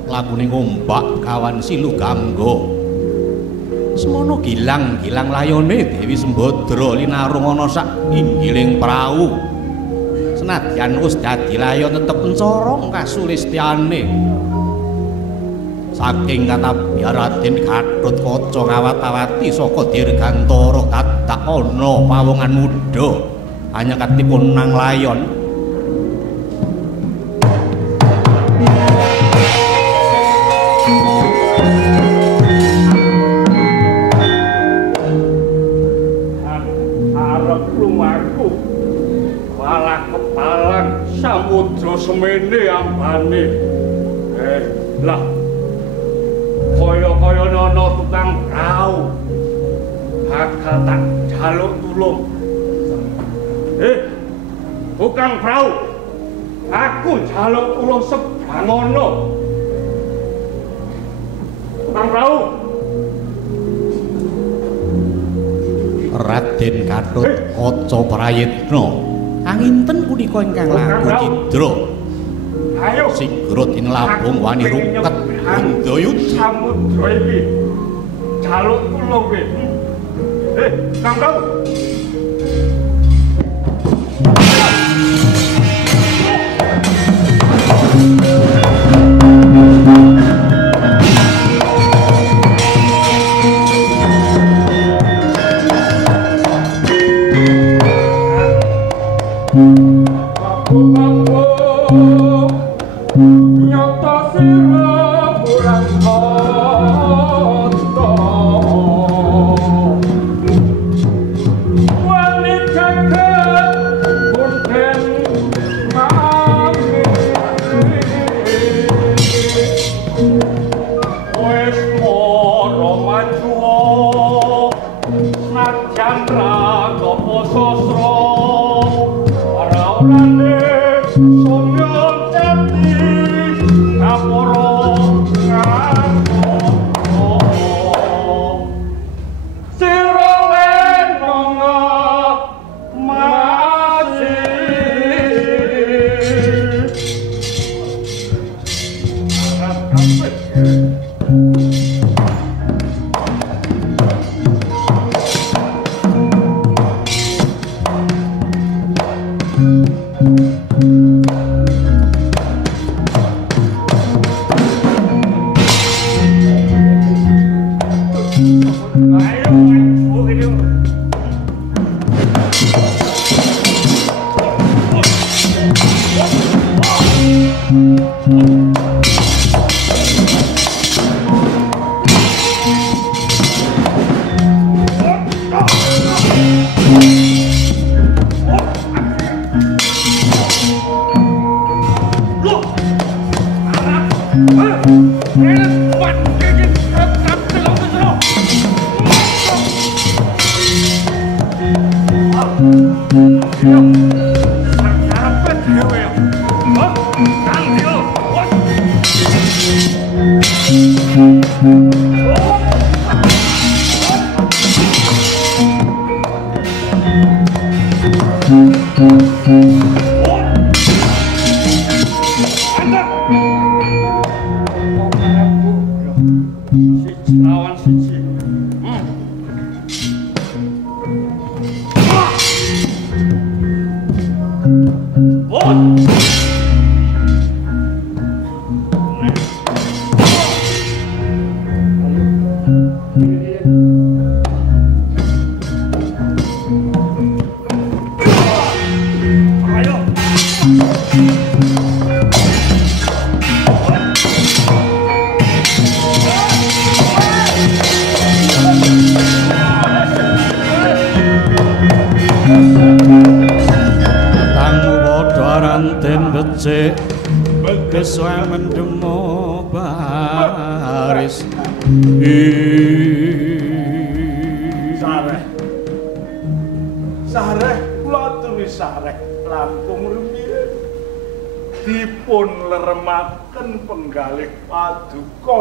lakuning ombak kawan silu gangga semono gilang-gilang layone Dewi Sembadra linarung ana sak inggiling prau senadyan wis dadi layon tetep encorong kasulistyane saking katabya Raden Gatotkaca ngawat-awati saka Dirgantara dadak ana pawongan muda anyekatipun nang layon. Arep lumaku malah kepalang samudra semene ambane. Lah kaya-kaya ana tukang prau bakal tak jaluk tulung. Tukang prau, aku jaluk tulung sebrangono. Tukang prau, Raden Gatotkaca Prayitna anginten Inggih punika ingkang lagu Cidra. Ayo sing grut ing labung wani ruket Bundayuda. Samudra iki jaluk kula kowe. Kang Kau.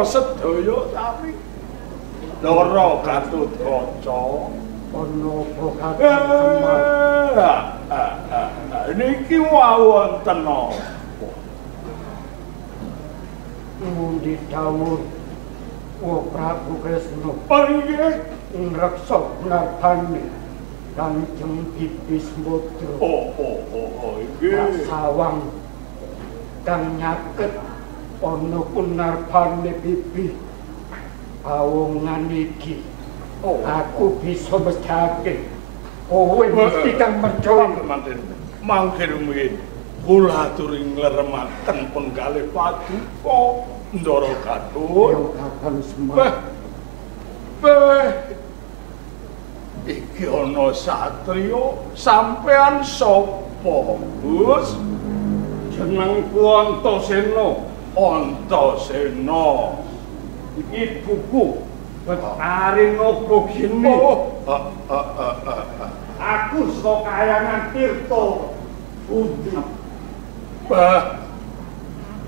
Sedaya sami Ndara Gatotkaca ana apa niki wonten napa Mundi dawuh Prabu Kresna nggih ngreksa nartane Kanjeng Bibismodra nggih sawang kang nyaket ana punarbane Bibi awongan iki aku bisa mesthake kowe mesti kang percaya mangke rumiyin kula aturi ngleremaken penggalih paduka Ndara Gatut iki ana satriya sampean sapa Gus jenengku Antasena Antasena iki buku Betari Nopo Gini aku saka kayangan Tirta Budi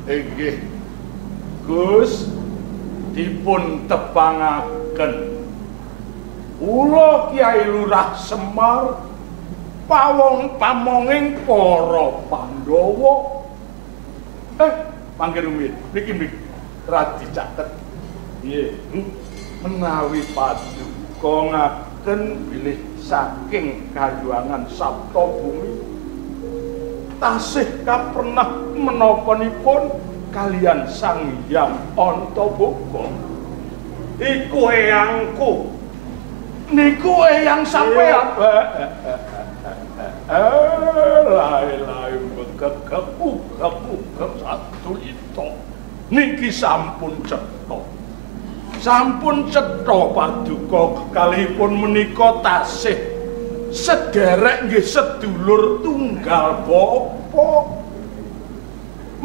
inggih Gus dipun tepangaken kula Kyai Lurah Semar pamonging para Pandhawa. Mangke rumiyin niki radi caket. Nggih, menawi paduka ngaken bilih saking kayuangan Sabta Bumi tasih kapernah menapanipun kalian Sang Hyang Antaboga. Iku eyangku. Niku eyang sampean. Lai bekek satu itu. Niki sampun cetha. Sampun cetha paduka kekalihipun menika tasih sederek nggih sedulur tunggal bapa.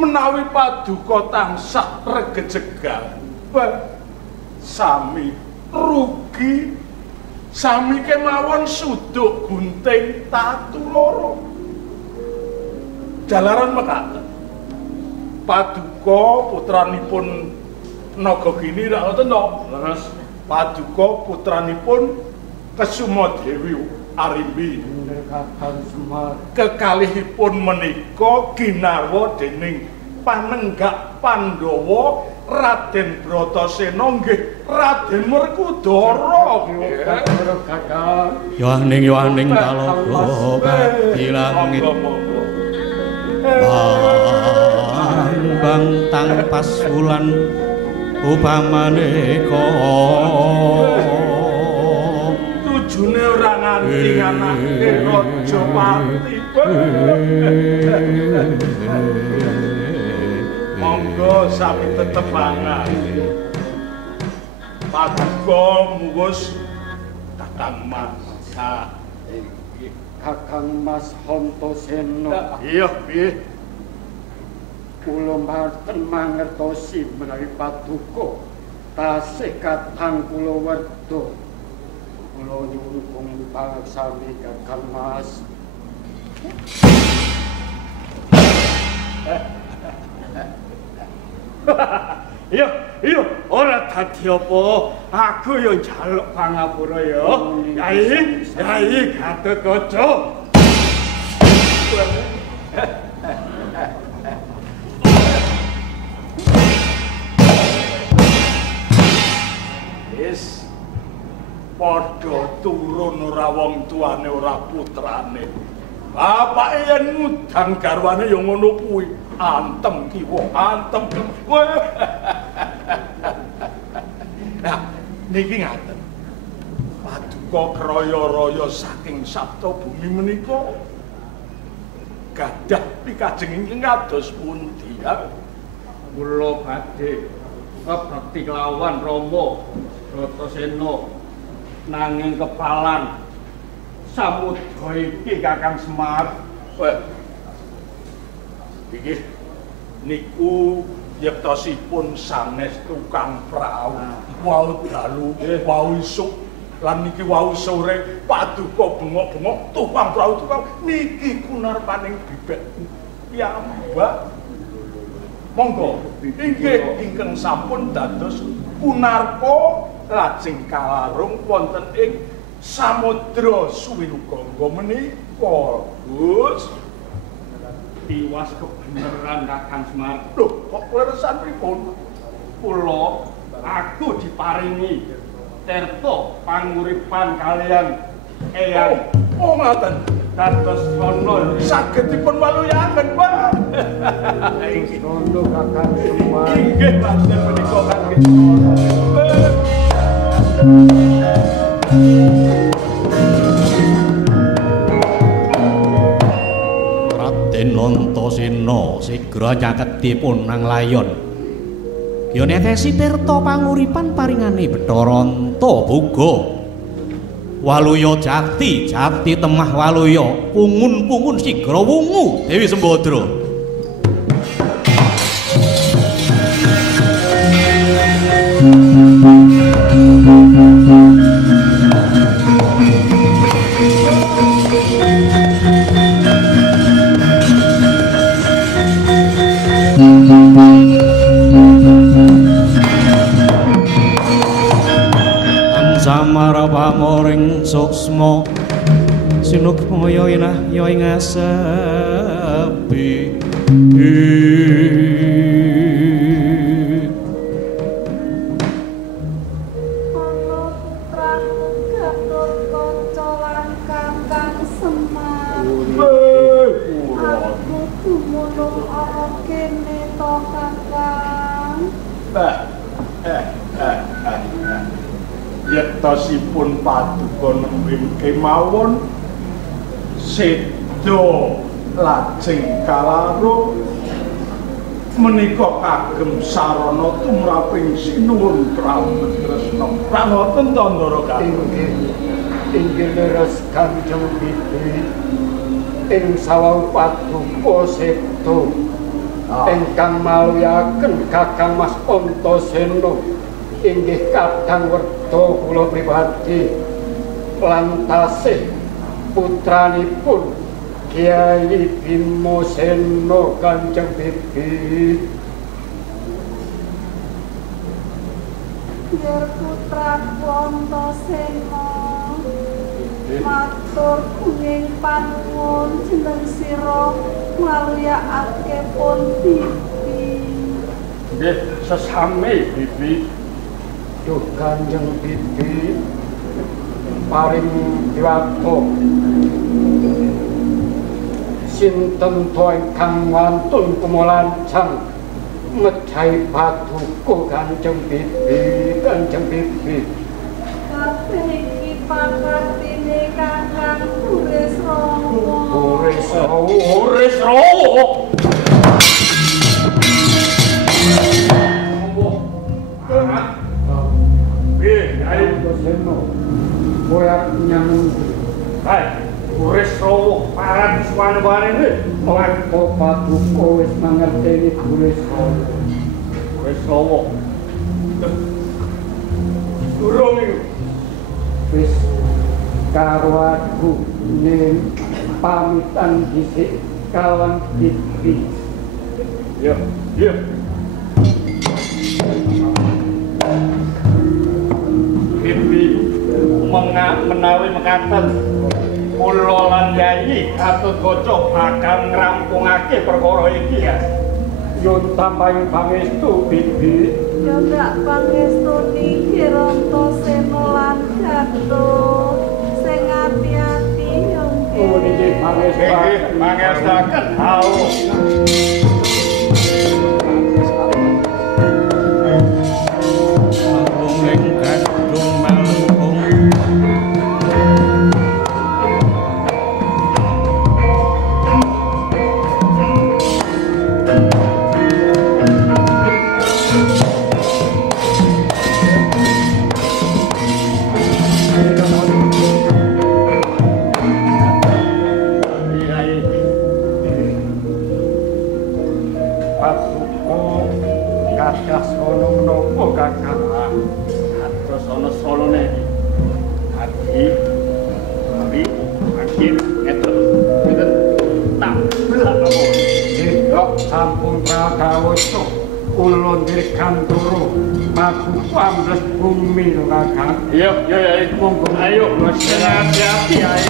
Menawi paduka tansah regejegal, sami rugi, sami kemawon suduk gunting tatu loro. Jalaran mekaten paduka putranipun Nagagini ra ngoten to. Leres paduka putranipun Kesumadewi Arimbi kekalihipun menika ginarwa dening panenggak Pandhawa Raden Bratasena nggih Raden Werkudara. Yohaning kalaga kadilangit bang tangpas wulan upamaneka tujune ora nganti anake Raja Pati. Monggo sami tetepangan. Paduka muwus Kakang Mas. Kakang Mas Antasena. Iya, piye? Kula mboten mangertosi menawi paduka tasih katang kula werda. Kula nyuwun pangsami Kakang Mas. Iya, ora dadi apa. Aku yo njaluk pangapura ya. Yai Gatotkaca. Wis padha turun ora wong tuane ora putrane. Bapake yen ngudan garwane ya ngono kuwi. Antem kiwa, antem kiwa. Nah, niki ngaten. Paduka kraya-raya saking Sabta Bumi menika gadah pikajeng ingkang kados pundi ya? Kula badhe kebakti lawan Rama Bratasena nanging kepalan samudra iki Kakang Semar. Iki niku yektosipun sanes tukang prau. Wau dalu, wau isuk lan niki wau sore paduka bengok-bengok tukang prau niki kunarpaning bibek piyambak. Monggo inggih ingkang sampun dados kunarpa lajeng kalarung wonten ing Samudra Suwinugangga menika. Gus tiwas kebeneran Kakang Semar. Lho, kok leresan pripun? Kula aku diparingi tirta panguripan kalian eyang. Oh, ngaten. Dados kono saged dipun waluyaken, Pak. Inggih kono Kakang Semar. Inggih panjen menika Kakang Semar. Raden Antasena sigra nyaketipun nang layon. Ya nekesi tirta panguripan paringane Bathara Antaboga. Waluya jati, jati temah waluya, pungun-pungun sigra wungu Dewi Sembadra. Samara pamoring suksma sinukma kaya enah ya ing asepi Yektosipun paduka nembe kemawon sedo lajeng kalarung menika kagem sarana tumraping sinuwun Prabu Tresna. Prangoten to Ndara Kakung. Inggih leres Kanjeng Bibi ing sawau paduka sedo ingkang maluyaken Kakang Mas Antasena inggih kadang werda kula pribadi lan tasih putranipun Kyai Bimasena Kanjeng Bibi. Yer putraku Antasena matur kuning panuwun jeneng sira maluyakake pun Bibi. Nggih sesame Bibi. Duh Kanjeng Bibi paring diwato sinten to ingkang wantun kumalancang mejahi paduka Kanjeng Bibi. Kanjeng Bibi kabeh iki pakatine Kakang Burisrawa. Burisrawa ayo Antasena koyak nyang hai Burisrawa paran suwan-wane mangko paduka wis mangerteni Burisrawa durung wis karo aku ning pamitan dhisik kawan Bibi. Yo Bibi menawi mekaten kula lan Yayi Gatotkaca bakal ngrampungake perkara iki ya. Yun tambahin pangestu Bibi. Ya ndak pangestuni Antasena lan Gatotkaca sing ati-ati yo nggih. Oh niki pangestaken hao. Sampun prakawoso kula dirgantara paduka ambles bumi lho Kakang. Iya monggo ayo hati-hati ae.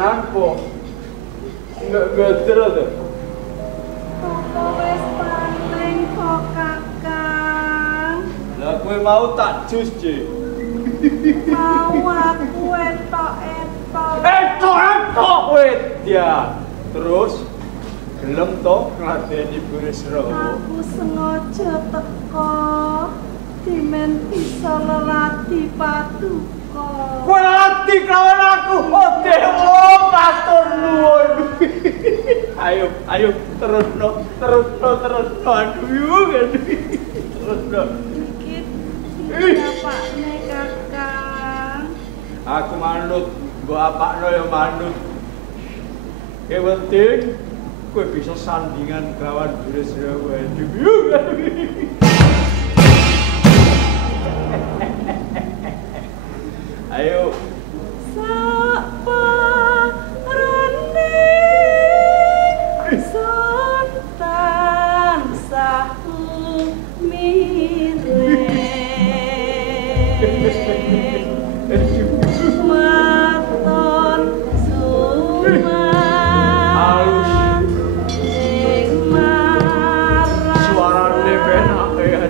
tenang kok. Enggak terus. Apa wis paling kok Kakang? Lah kowe mau tak jus, Ci. Mau aku entok-entok. Entok kowe dia. Terus gelem to ngladeni Burisrawa. Aku sengaja teko dimen bisa lelati paduka. Kowe lati kelawan aku. Oh dewa, matur nuwun. Ayo terusno. Aduh. Terusno. Iki apane Kakang? Aku manut, mbok apakno ya manut. Yang penting kowe bisa sandingan kelawan Burisrawa. Ayo. Sapa rene sontan sahu miring maton suman ing marang Suarane penak ya.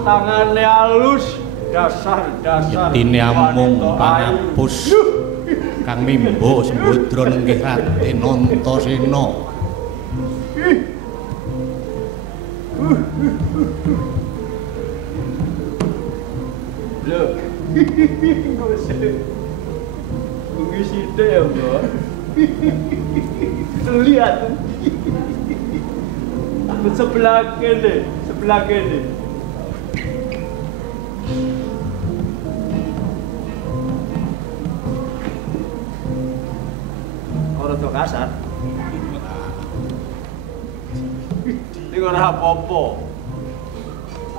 Tangannya halus, dasar. Yetine amung pangapus Kang Mimbo Sembodra nenggih Raden Antasena. Lho. Kuwi sithik ya, Mbak. Lihat. Aku sebelah kene. Rada kasar. Iki ora apa-apa.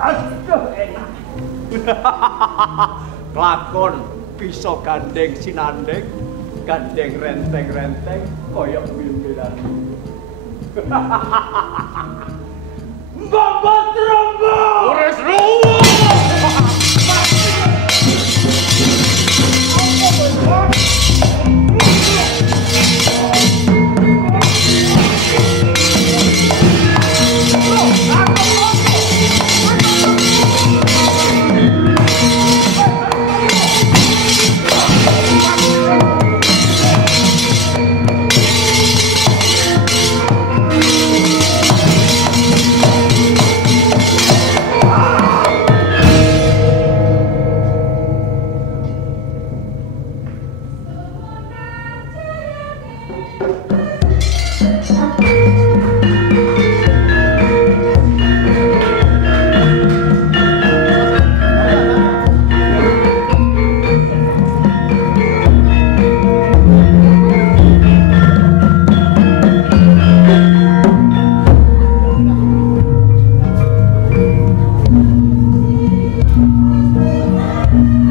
Aduh enak. Kelakon bisa gandeng sinandeng, gandeng renteng-renteng koyok mimpiran. Mbak Trombo! Burisrawa!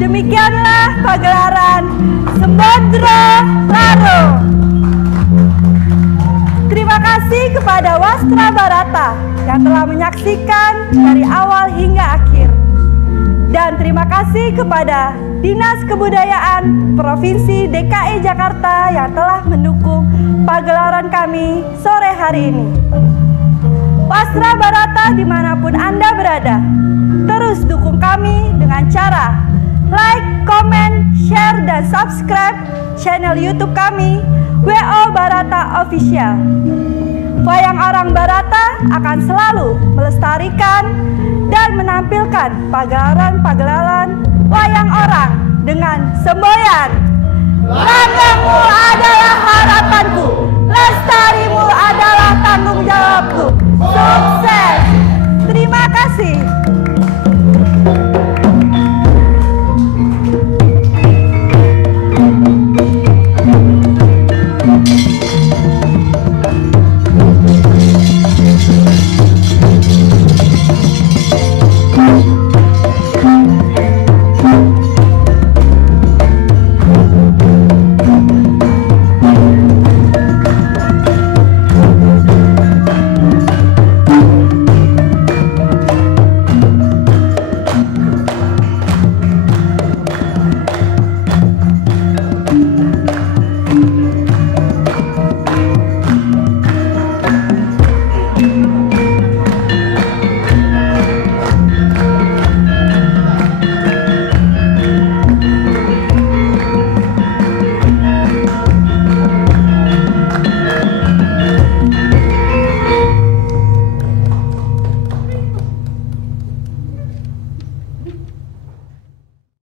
Demikianlah pagelaran Sembodra Laro. Terima kasih kepada Wastra Barata yang telah menyaksikan dari awal hingga akhir. Dan terima kasih kepada Dinas Kebudayaan Provinsi DKI Jakarta yang telah mendukung pagelaran kami sore hari ini. Wastra Barata dimanapun Anda berada, terus dukung kami dengan cara like, comment, share, dan subscribe channel YouTube kami, WO Barata Official. Wayang Orang Barata akan selalu melestarikan dan menampilkan pagelaran-pagelaran wayang orang dengan semboyan. Langgengmu adalah harapanku, lestarimu adalah tanggung jawabku. Sukses! Terima kasih.